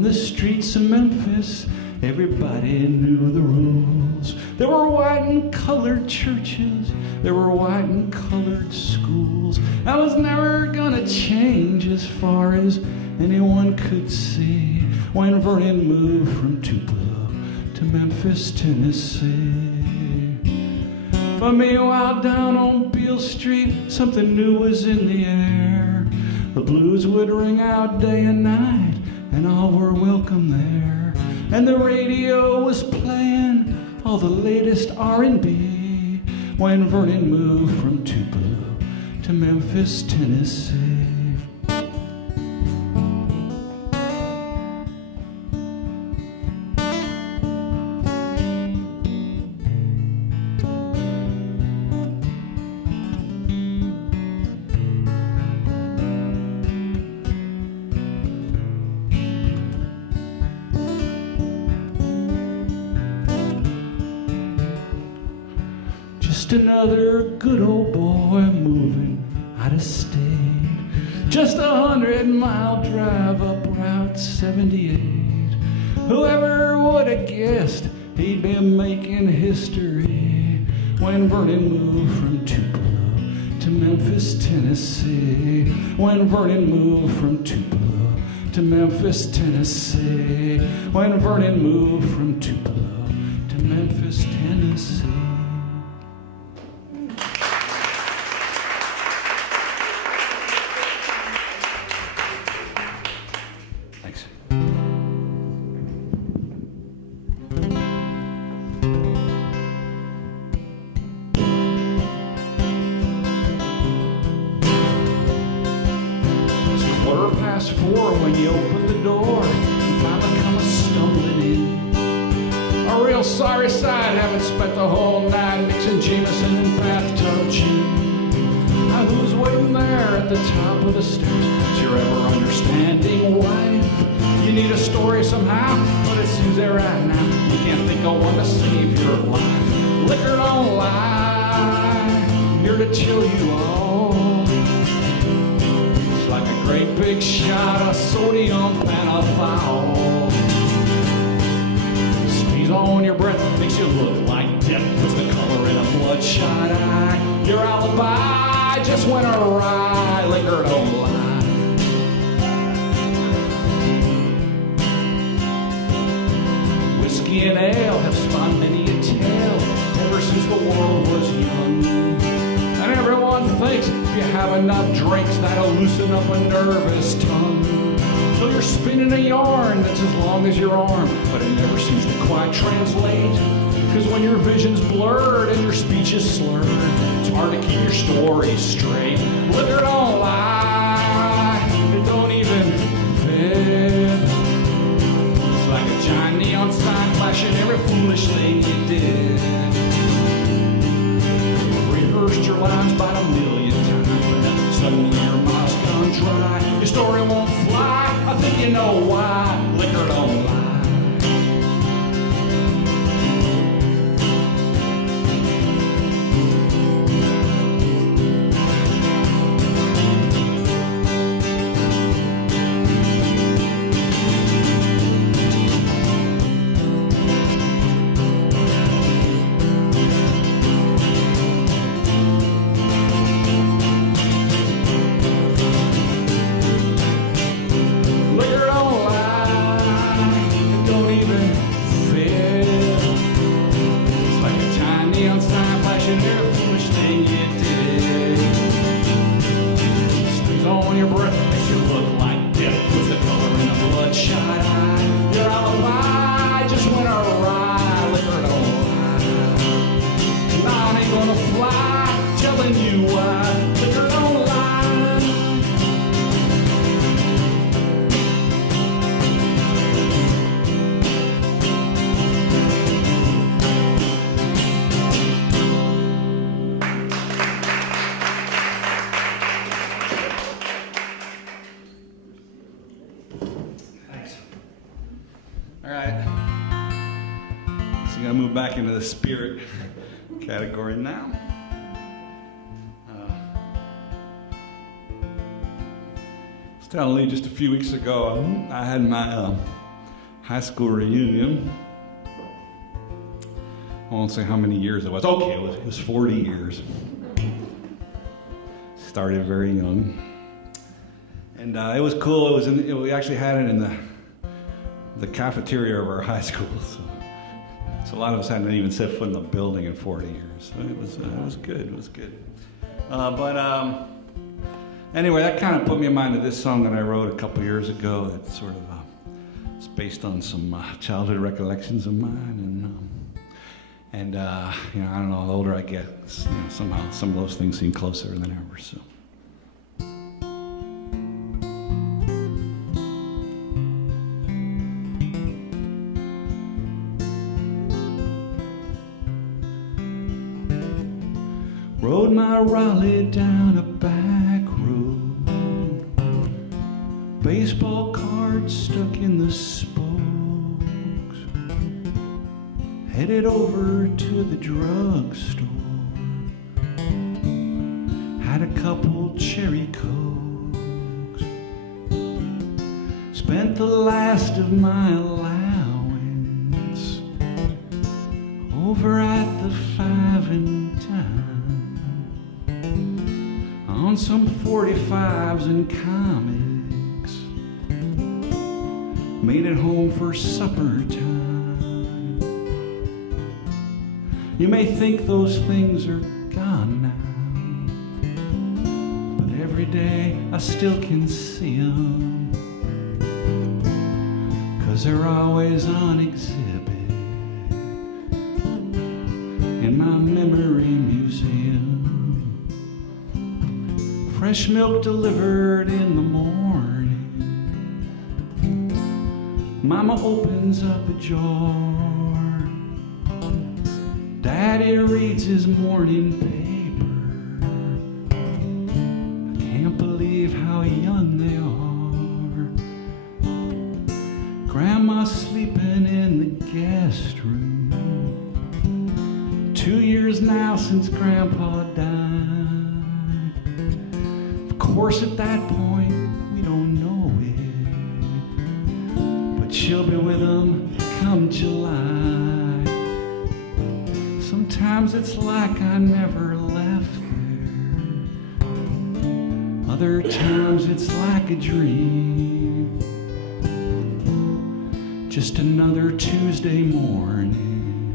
the streets of Memphis, everybody knew the rules. There were white and colored churches, there were white and colored schools. That was never gonna change as far as anyone could see when Vernon moved from Tupelo to Memphis, Tennessee. But meanwhile, down on Beale Street, something new was in the air. The blues would ring out day and night, and all were welcome there. And the radio was playing all the latest R&B when Vernon moved from Tupelo to Memphis, Tennessee. Just another good old boy moving out of state. Just 100-mile drive up Route 78. Whoever would have guessed he'd been making history when Vernon moved from Tupelo to Memphis, Tennessee. When Vernon moved from Tupelo to Memphis, Tennessee. When Vernon moved from Tupelo to Memphis, Tennessee. Past 4 when you open the door and finally come stumbling in. A real sorry sight, having spent the whole night mixing Jameson and bathtub gin. Now who's waiting there at the top of the stairs? It's your ever-understanding wife. You need a story somehow, but it seems that right now you can't think of one to save your life. Liquor don't lie, I'm here to tell you all. Like a great big shot of sodium pentothal. Sneeze on your breath, makes you look like death. Puts the color in a bloodshot eye. Your alibi just went awry. Liquor don't lie. Whiskey and ale have spun many a tale ever since the world was young. And everyone thinks if you have enough drinks, that'll loosen up a nervous tongue. So you're spinning a yarn that's as long as your arm, but it never seems to quite translate. Because when your vision's blurred and your speech is slurred, it's hard to keep your story straight. Liquor don't lie, it don't even fit. It's like a giant neon sign flashing every foolish thing you did. Rehearsed your lines about 1,000,000 times, but then suddenly your mouth's gone dry. Your story won't fly, I think you know why. Liquor don't lie. Back into the spirit category now. I was telling Lee just a few weeks ago, I had my high school reunion. I won't say how many years it was. Okay, it was 40 years. Started very young. And it was cool. We actually had it in the cafeteria of our high school. So a lot of us hadn't even set foot in the building in 40 years. So it was good. It was good. Anyway, that kind of put me in mind of this song that I wrote a couple years ago. That sort of it's based on some childhood recollections of mine, and you know, I don't know. The older I get, you know, somehow some of those things seem closer than ever. So. Rode my Raleigh down a back road, baseball cards stuck in the spokes, headed over to the drugstore, had a couple cherry cokes, spent the last of my allowance over at the 5 and Dime on some 45s and comics. Made it home for supper time. You may think those things are gone now, but every day I still can see them, 'cause they're always on exhibit in my memory museum. Fresh milk delivered in the morning. Mama opens up a jar. Daddy reads his morning paper. I can't believe how young they are. Grandma's sleeping in the guest room. 2 years now since Grandpa died. Of course, at that point, we don't know it, but she'll be with him come July. Sometimes it's like I never left there. Other times it's like a dream. Just another Tuesday morning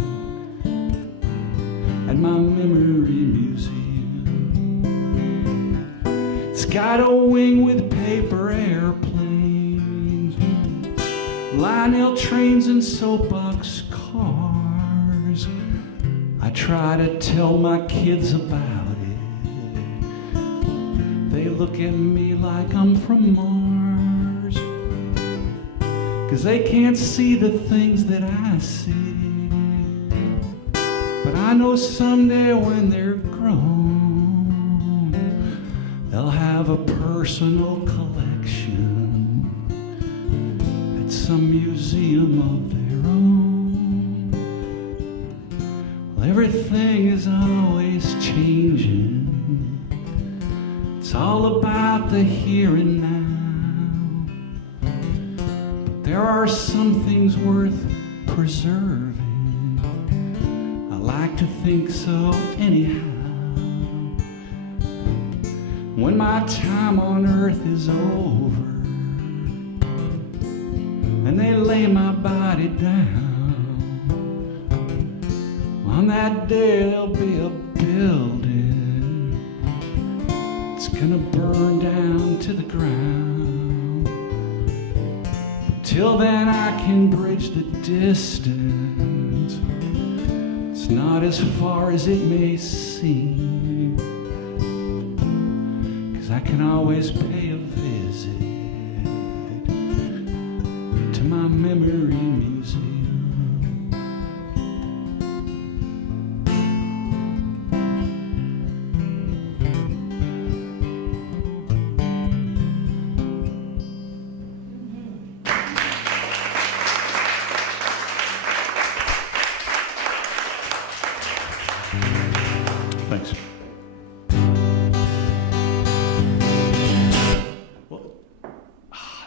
at my memory museum. It's got a wing with paper airplanes, Lionel trains and soapbox cars. I try to tell my kids about it. They look at me like I'm from Mars, 'cause they can't see the things that I see. But I know someday when they're grown, they'll have a personal collection at some museum of their own. Well, everything is always changing. It's all about the here and now. But there are some things worth preserving. I like to think so anyhow. When my time on earth is over and they lay my body down, on that day there'll be a building. It's gonna burn down to the ground. Till then I can bridge the distance. It's not as far as it may seem, 'cause I can always pay a visit to my memory museum. Thanks.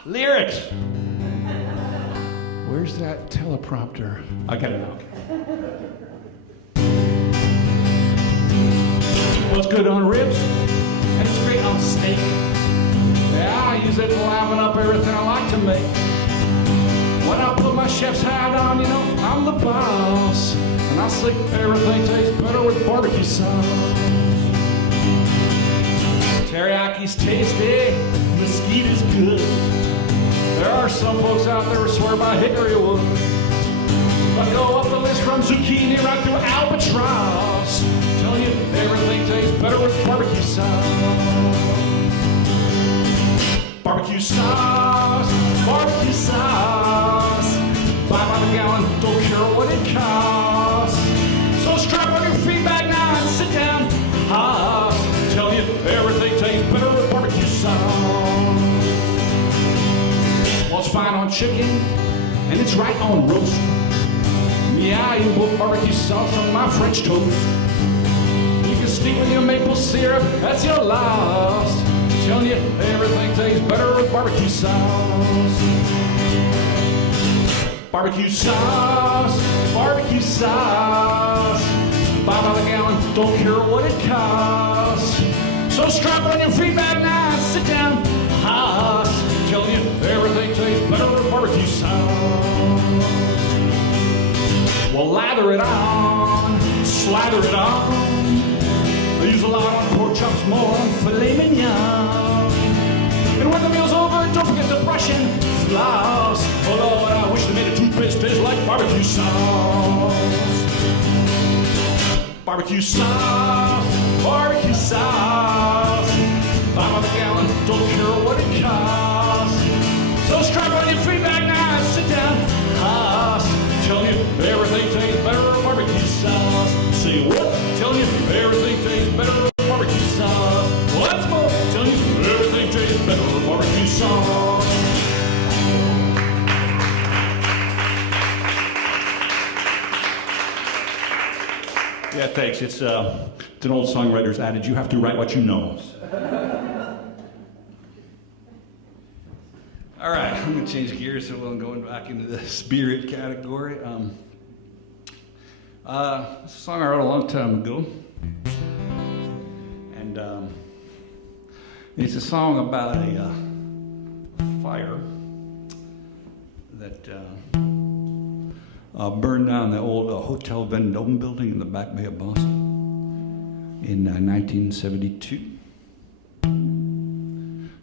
Lyrics. Where where's that teleprompter? I got it now. What's good on ribs? And it's great on steak. Yeah, I use it to liven up everything I like to make. When I put my chef's hat on, you know, I'm the boss. And I say everything tastes better with barbecue sauce. Teriyaki's tasty, mesquite is good. There are some folks out there who swear by hickory wood. But go up the list from zucchini right through albatross. Tell you everything tastes better with barbecue sauce. Barbecue sauce, barbecue sauce. Buy by the gallon, don't care what it costs. So strap on your feet back now and sit down. Hoss, tell you everything tastes better with barbecue sauce. Well, it's fine on chicken, and it's right on roast. Yeah, I even put barbecue sauce on my French toast. You can stick with your maple syrup, that's your loss. Telling you everything tastes better with barbecue sauce. Barbecue sauce, barbecue sauce. Buy by the gallon, don't care what it costs. So strap on your feet back now and sit down. Hoss, telling you everything tastes better with barbecue sauce. Well, lather it on, slather it on. I use a lot on pork chops, more on filet mignon. And when the meal's over, don't forget to brush and floss. Oh Lord, I wish they made a toothpaste taste like barbecue sauce. Barbecue sauce, barbecue sauce. Buy by the gallon, don't care what it costs. So strap on your feet back now and sit down. Hoss, tell you everything tastes better with barbecue sauce. Say what? Tell you everything tastes better with barbecue sauce. Once more, tell you everything tastes better with barbecue sauce. Yeah, thanks. It's an old songwriter's adage. You have to write what you know. All right, I'm going to change gears, so I'm going back into the spirit category. It's a song I wrote a long time ago. And it's a song about a fire that burned down the old Hotel Vendôme building in the Back Bay of Boston in 1972.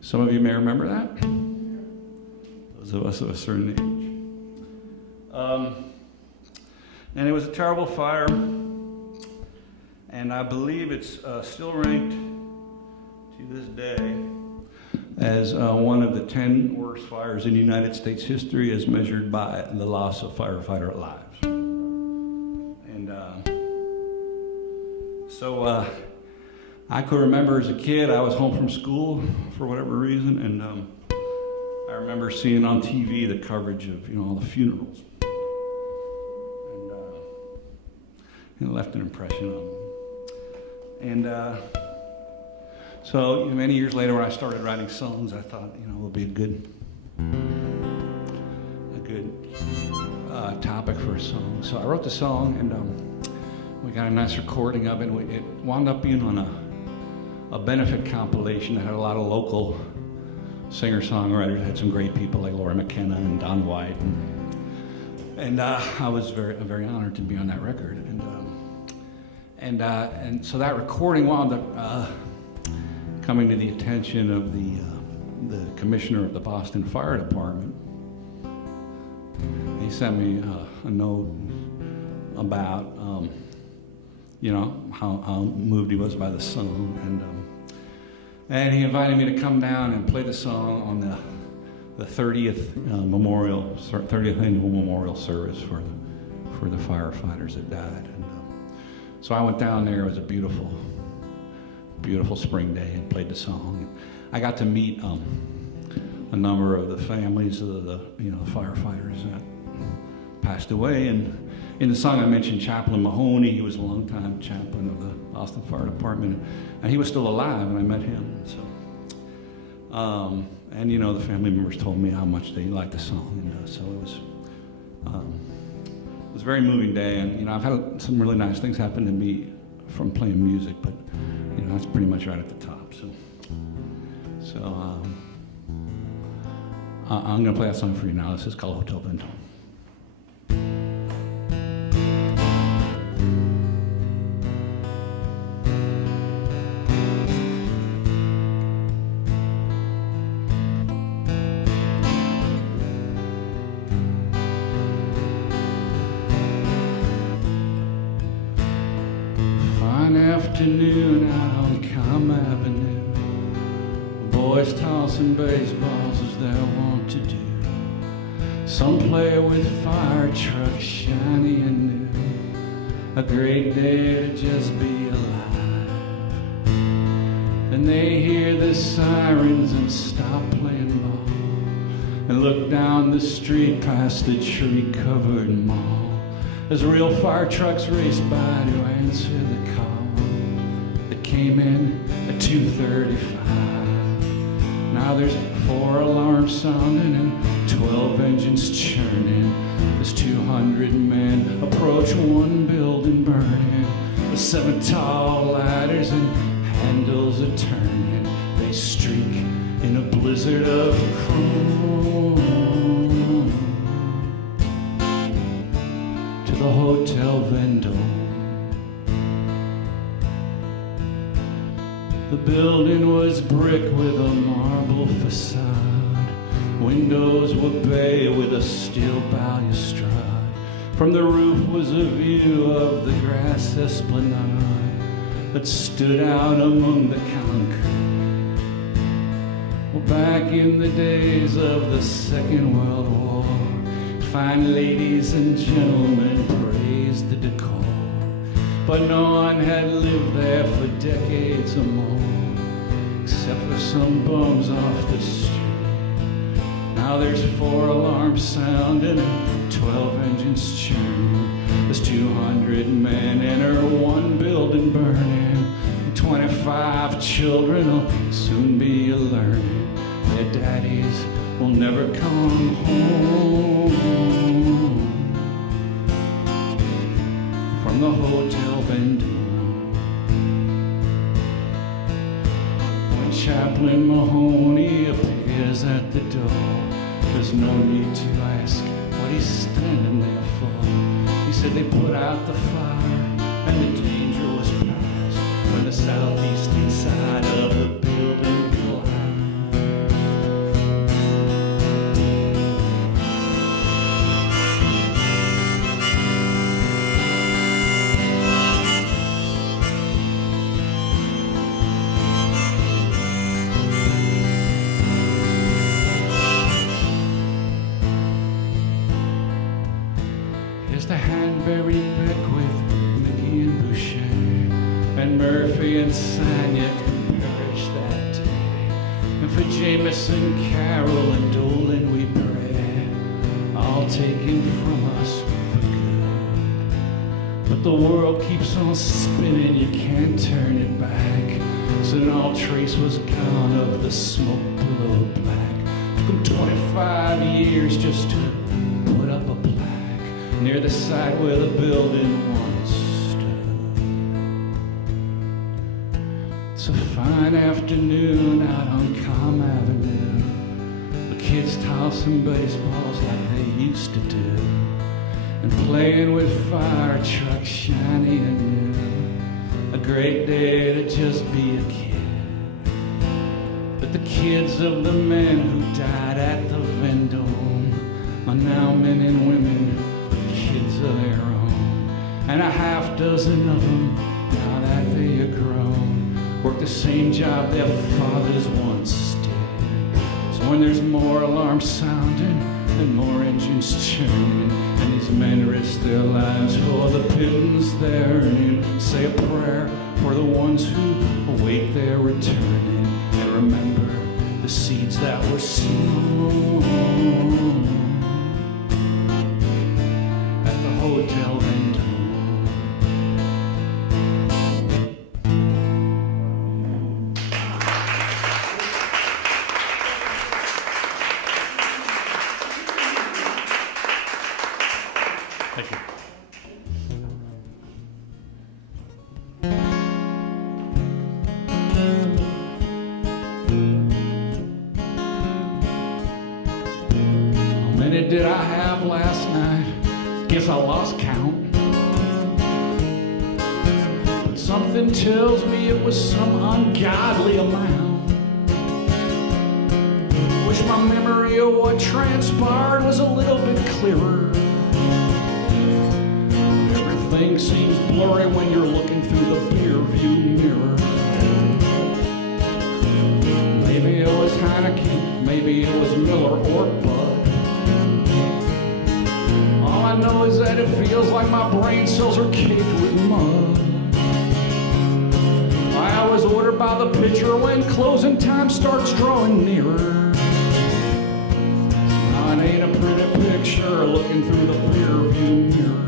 Some of you may remember that. Those of us of a certain age. And it was a terrible fire, and I believe it's still ranked to this day as one of the 10 worst fires in United States history as measured by the loss of firefighter lives. And so I could remember as a kid, I was home from school for whatever reason, and I remember seeing on TV the coverage of, you know, all the funerals. And it left an impression on me. And so many years later when I started writing songs, I thought, you know, it would be a good topic for a song. So I wrote the song, and we got a nice recording of it. And it wound up being on a benefit compilation that had a lot of local singer-songwriters. It had some great people like Laura McKenna and Don White. And I was very honored to be on that record. And so that recording wound up coming to the attention of the commissioner of the Boston Fire Department. He sent me a note about, you know, how moved he was by the song, and he invited me to come down and play the song on the 30th annual memorial service for the firefighters that died. And so I went down there. It was a beautiful, beautiful spring day, and played the song. I got to meet a number of the families of the firefighters that passed away. And in the song I mentioned Chaplain Mahoney. He was a longtime chaplain of the Boston Fire Department, and he was still alive, and I met him. So, and you know, the family members told me how much they liked the song, and so It was a very moving day, and I've had some really nice things happen to me from playing music, but that's pretty much right at the top. So I'm gonna play that song for you now. This is called Hotel Vendôme. Afternoon out on Com Avenue, boys tossing baseballs as they're wont to do. Some play with fire trucks shiny and new. A great day to just be alive. Then they hear the sirens and stop playing ball and look down the street past the tree-covered mall as real fire trucks race by to answer the call. Came in at 2:35. Now there's 4 alarms sounding and 12 engines churning as 200 men approach one building burning with 7 tall ladders and handles a turning. They streak in a blizzard of chrome to the Hotel Vendôme. The building was brick with a marble facade. Windows were bay with a steel balustrade. From the roof was a view of the grass esplanade that stood out among the concrete. Well, back in the days of the Second World War, fine ladies and gentlemen praised the decor. But no one had lived there for decades or more, except for some bums off the street. Now there's 4 alarms sounding and 12 engines churning. There's 200 men enter one building burning. 25 children will soon be a-learning their daddies will never come home from the Hotel Vendôme. When Chaplain Mahoney appears at the door, there's no need to ask what he's standing there for. He said they put out the fire and the danger was past when the southeastern side of the building the Hanbury Beck with Mickey and Boucher, and Murphy and Sanya can perish that day. And for Jameson, Carroll, and Dolan we pray, all taken from us for good. But the world keeps on spinning, you can't turn it back. Soon all trace was gone of the smoke below black. Took them 25 years just to put up a plaque near the site where the building once stood. It's a fine afternoon out on Com Avenue. The kids tossing baseballs like they used to do, and playing with fire trucks shiny and new. A great day to just be a kid. But the kids of the men who died at the Vendôme are now men and women, kids of their own, and a half dozen of them, now that they are grown, work the same job their fathers once did. So when there's more alarms sounding and more engines churning, and these men risk their lives for the pittance they're earning, say a prayer for the ones who await their returning, and remember the seeds that were sown Hotel Vendôme. did I have last night? Guess I lost count. But something tells me it was some ungodly amount. Wish my memory of what transpired was a little bit clearer. Everything seems blurry when you're looking through the rear view mirror. Maybe it was Heineken, maybe it was Miller or Bud. All I know is that it feels like my brain cells are caked with mud. I always order by the pitcher when closing time starts drawing nearer. Now it ain't a pretty picture looking through the rear view mirror.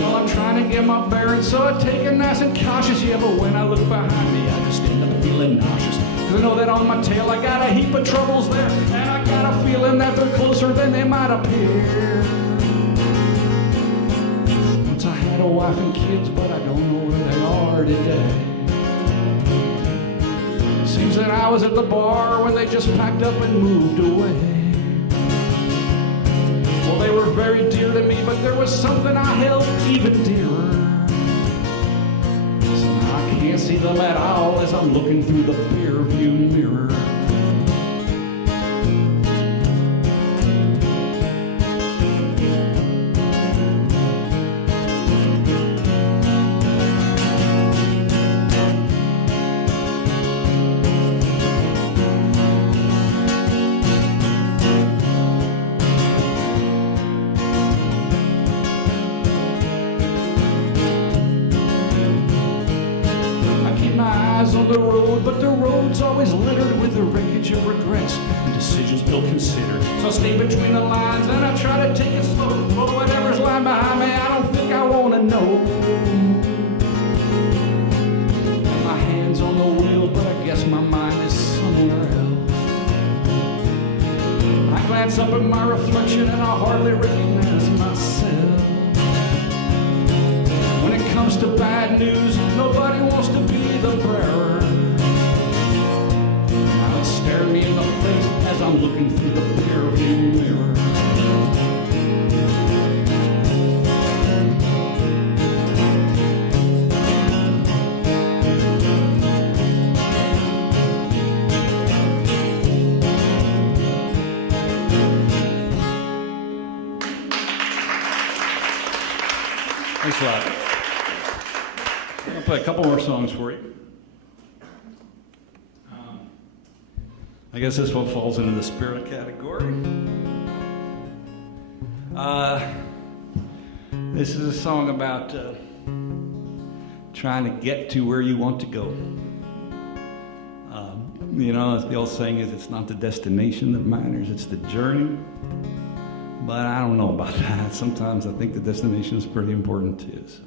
Well, I'm trying to get my bearings, so I take it nice and cautious. Yeah, but when I look behind me, I just end up feeling nauseous. Cause I know that on my tail I got a heap of troubles there, and I got a feeling that they're closer than they might appear. Once I had a wife and kids, but I don't know where they are today. Seems that I was at the bar when they just packed up and moved away. Well, they were very dear to me, but there was something I held even dearer. So now I can't see them at all as I'm looking through the rear view mirror. On the road, but the road's always littered with the wreckage of regrets and decisions ill-considered. So I stay between the lines and I try to take it slow. But whatever's lying behind me, I don't think I want to know. Got my hands on the wheel, but I guess my mind is somewhere else. I glance up at my reflection and I hardly recognize myself. When it comes to bad news, nobody wants to be the bearer. Now it's staring me in the face as I'm looking through the rear view mirror. Thanks a lot. I'll play a couple more songs for you. I guess this one falls into the spirit category. This is a song about trying to get to where you want to go. You know, as the old saying is, it's not the destination that matters, it's the journey. But I don't know about that. Sometimes I think the destination is pretty important too. So.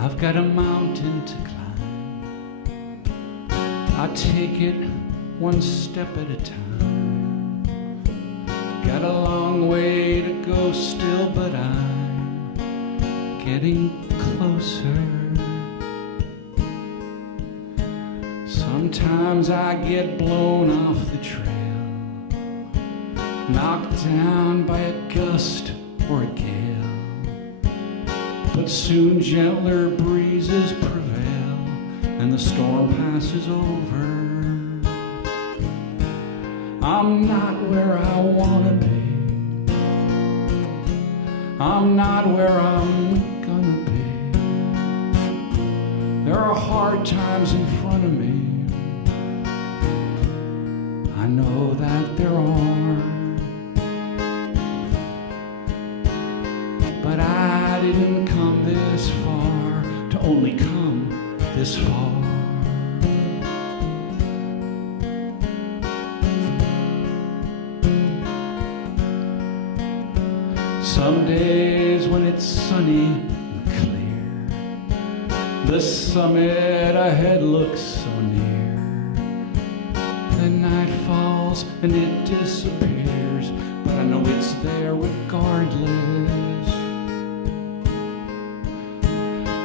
I've got a mountain to climb. I take it one step at a time. Got a long way to go still, but I'm getting closer. Sometimes I get blown off the trail, knocked down by a gust or a gale. But soon gentler breezes prevail and the storm passes over. I'm not where I want to be. I'm not where I'm gonna be. There are hard times in front of me. I know that there are. But I didn't come this far to only come this far. Some days when it's sunny and clear, The summit ahead looks so near. The night falls and it disappears, but I know it's there regardless.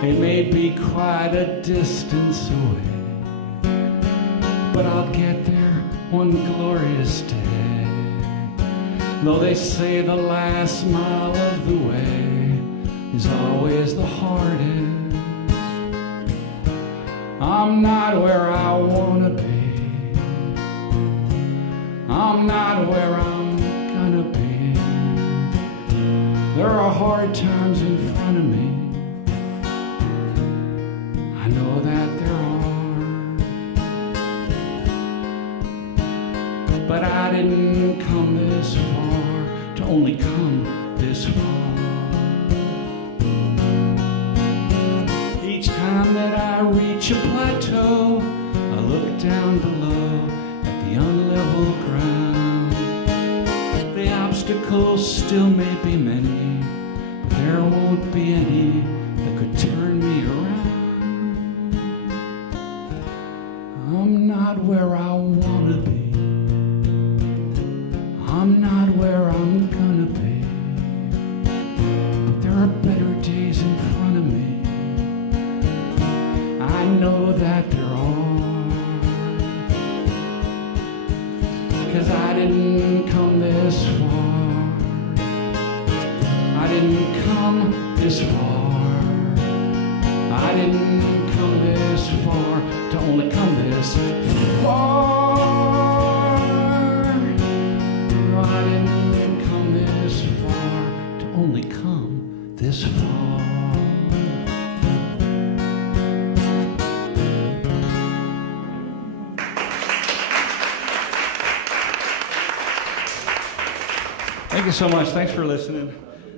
It may be quite a distance away, but I'll get there one glorious day. Though they say the last mile of the way is always the hardest. I'm not where I wanna be. I'm not where I'm gonna be. There are hard times in front of me. I know that there are. But I didn't come this far to only come this far. Each time that I reach a plateau, I look down below at the unlevel ground. The obstacles still may be many, but there won't be any that could turn me around. I'm not where I wanna be. I'm not where I'm gonna be. But there are better days in front of me. I know that there are. 'Cause I didn't come this far. I didn't come this far. I didn't come this far to only come this far. I didn't come this far to only come this far. Thank you so much. Thanks for listening.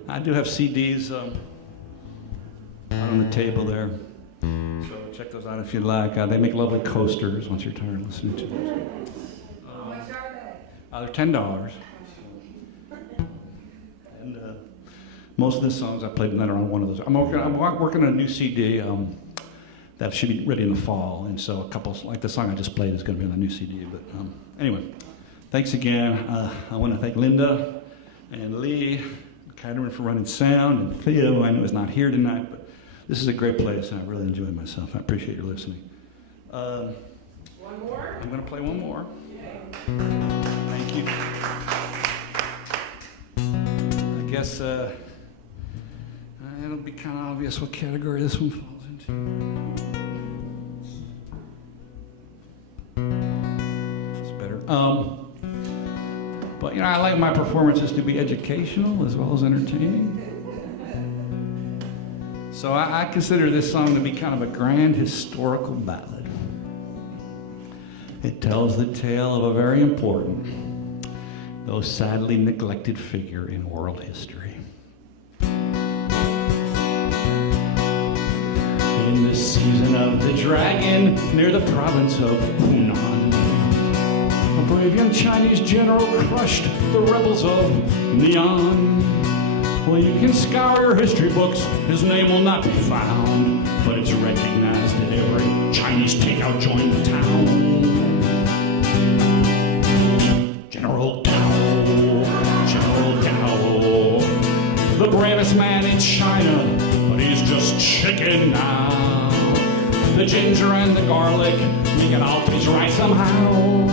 I do have CDs on the table there. So check those out if you'd like. They make lovely coasters once you're tired of listening to them. How much are they? They're $10. And most of the songs I played tonight are on one of those. I'm working on a new CD that should be ready in the fall. And so a couple, like the song I just played, is going to be on the new CD. But anyway, thanks again. I want to thank Linda and Lee, Kyron for running sound, and Theo, who I know is not here tonight, but this is a great place, and I really enjoyed myself. I appreciate your listening. One more? I'm going to play one more. Thank you. I guess it'll be kind of obvious what category this one falls into. It's better. But, I like my performances to be educational as well as entertaining. So I consider this song to be kind of a grand historical ballad. It tells the tale of a very important, though sadly neglected figure in world history. In the season of the dragon, near the province of Hunan, a brave young Chinese general crushed the rebels of Neon. Well, you can scour your history books, his name will not be found, but it's recognized at every Chinese takeout joint in town. General Gao, General Gao, the bravest man in China, but he's just chicken now. The ginger and the garlic make it all taste right somehow.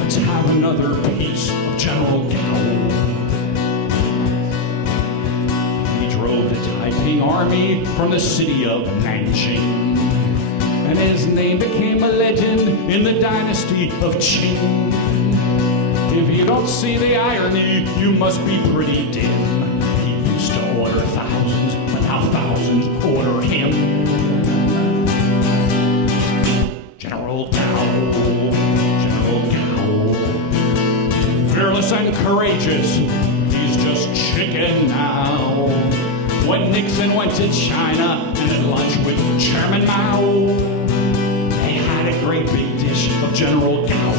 Let's have another piece of General Gao. He drove the Taiping army from the city of Nanjing, and his name became a legend in the dynasty of Qing. If you don't see the irony, you must be pretty dim. He used to order thousands, but now thousands order him. General Gao, General Gao, fearless and courageous, he's just chicken now. When Nixon went to China and had lunch with Chairman Mao, they had a great big dish of General Gao.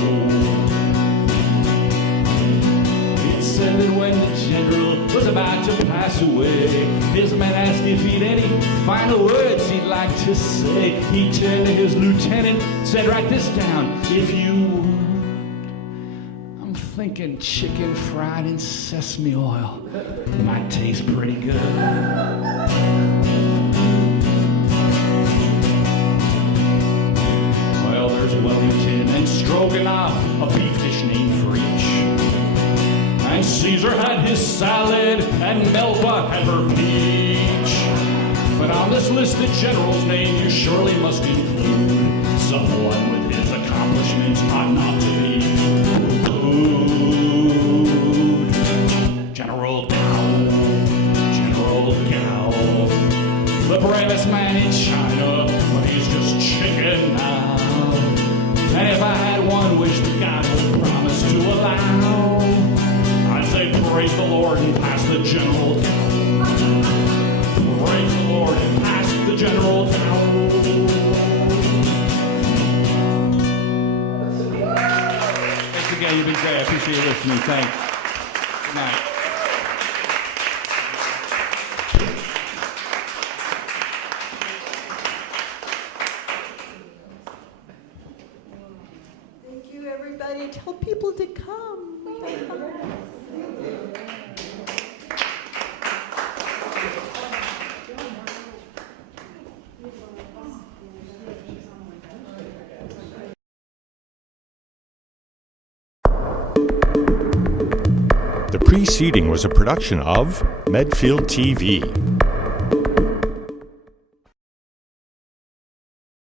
It said that when the general was about to pass, pass away. His men asked if he'd any final words he'd like to say. He turned to his lieutenant, said, write this down if you would. I'm thinking chicken fried in sesame oil might taste pretty good. Well, there's Wellington and Stroganoff, a beef dish named for each. And Caesar had his salad, and Melba had her peach. But on this list, the general's name you surely must include someone with his accomplishments ought not to be pooh-poohed. General Gao, General Gao, the bravest man in China, but he's just chicken now. And if I had one wish that God would promise to allow, I'd say praise the Lord and pass the General Gao. Praise the Lord and pass the General Gao. Thanks again, you've been great. I appreciate you listening. Thanks. Good night. Thank you, everybody. Tell people to come. The preceding was a production of Medfield TV.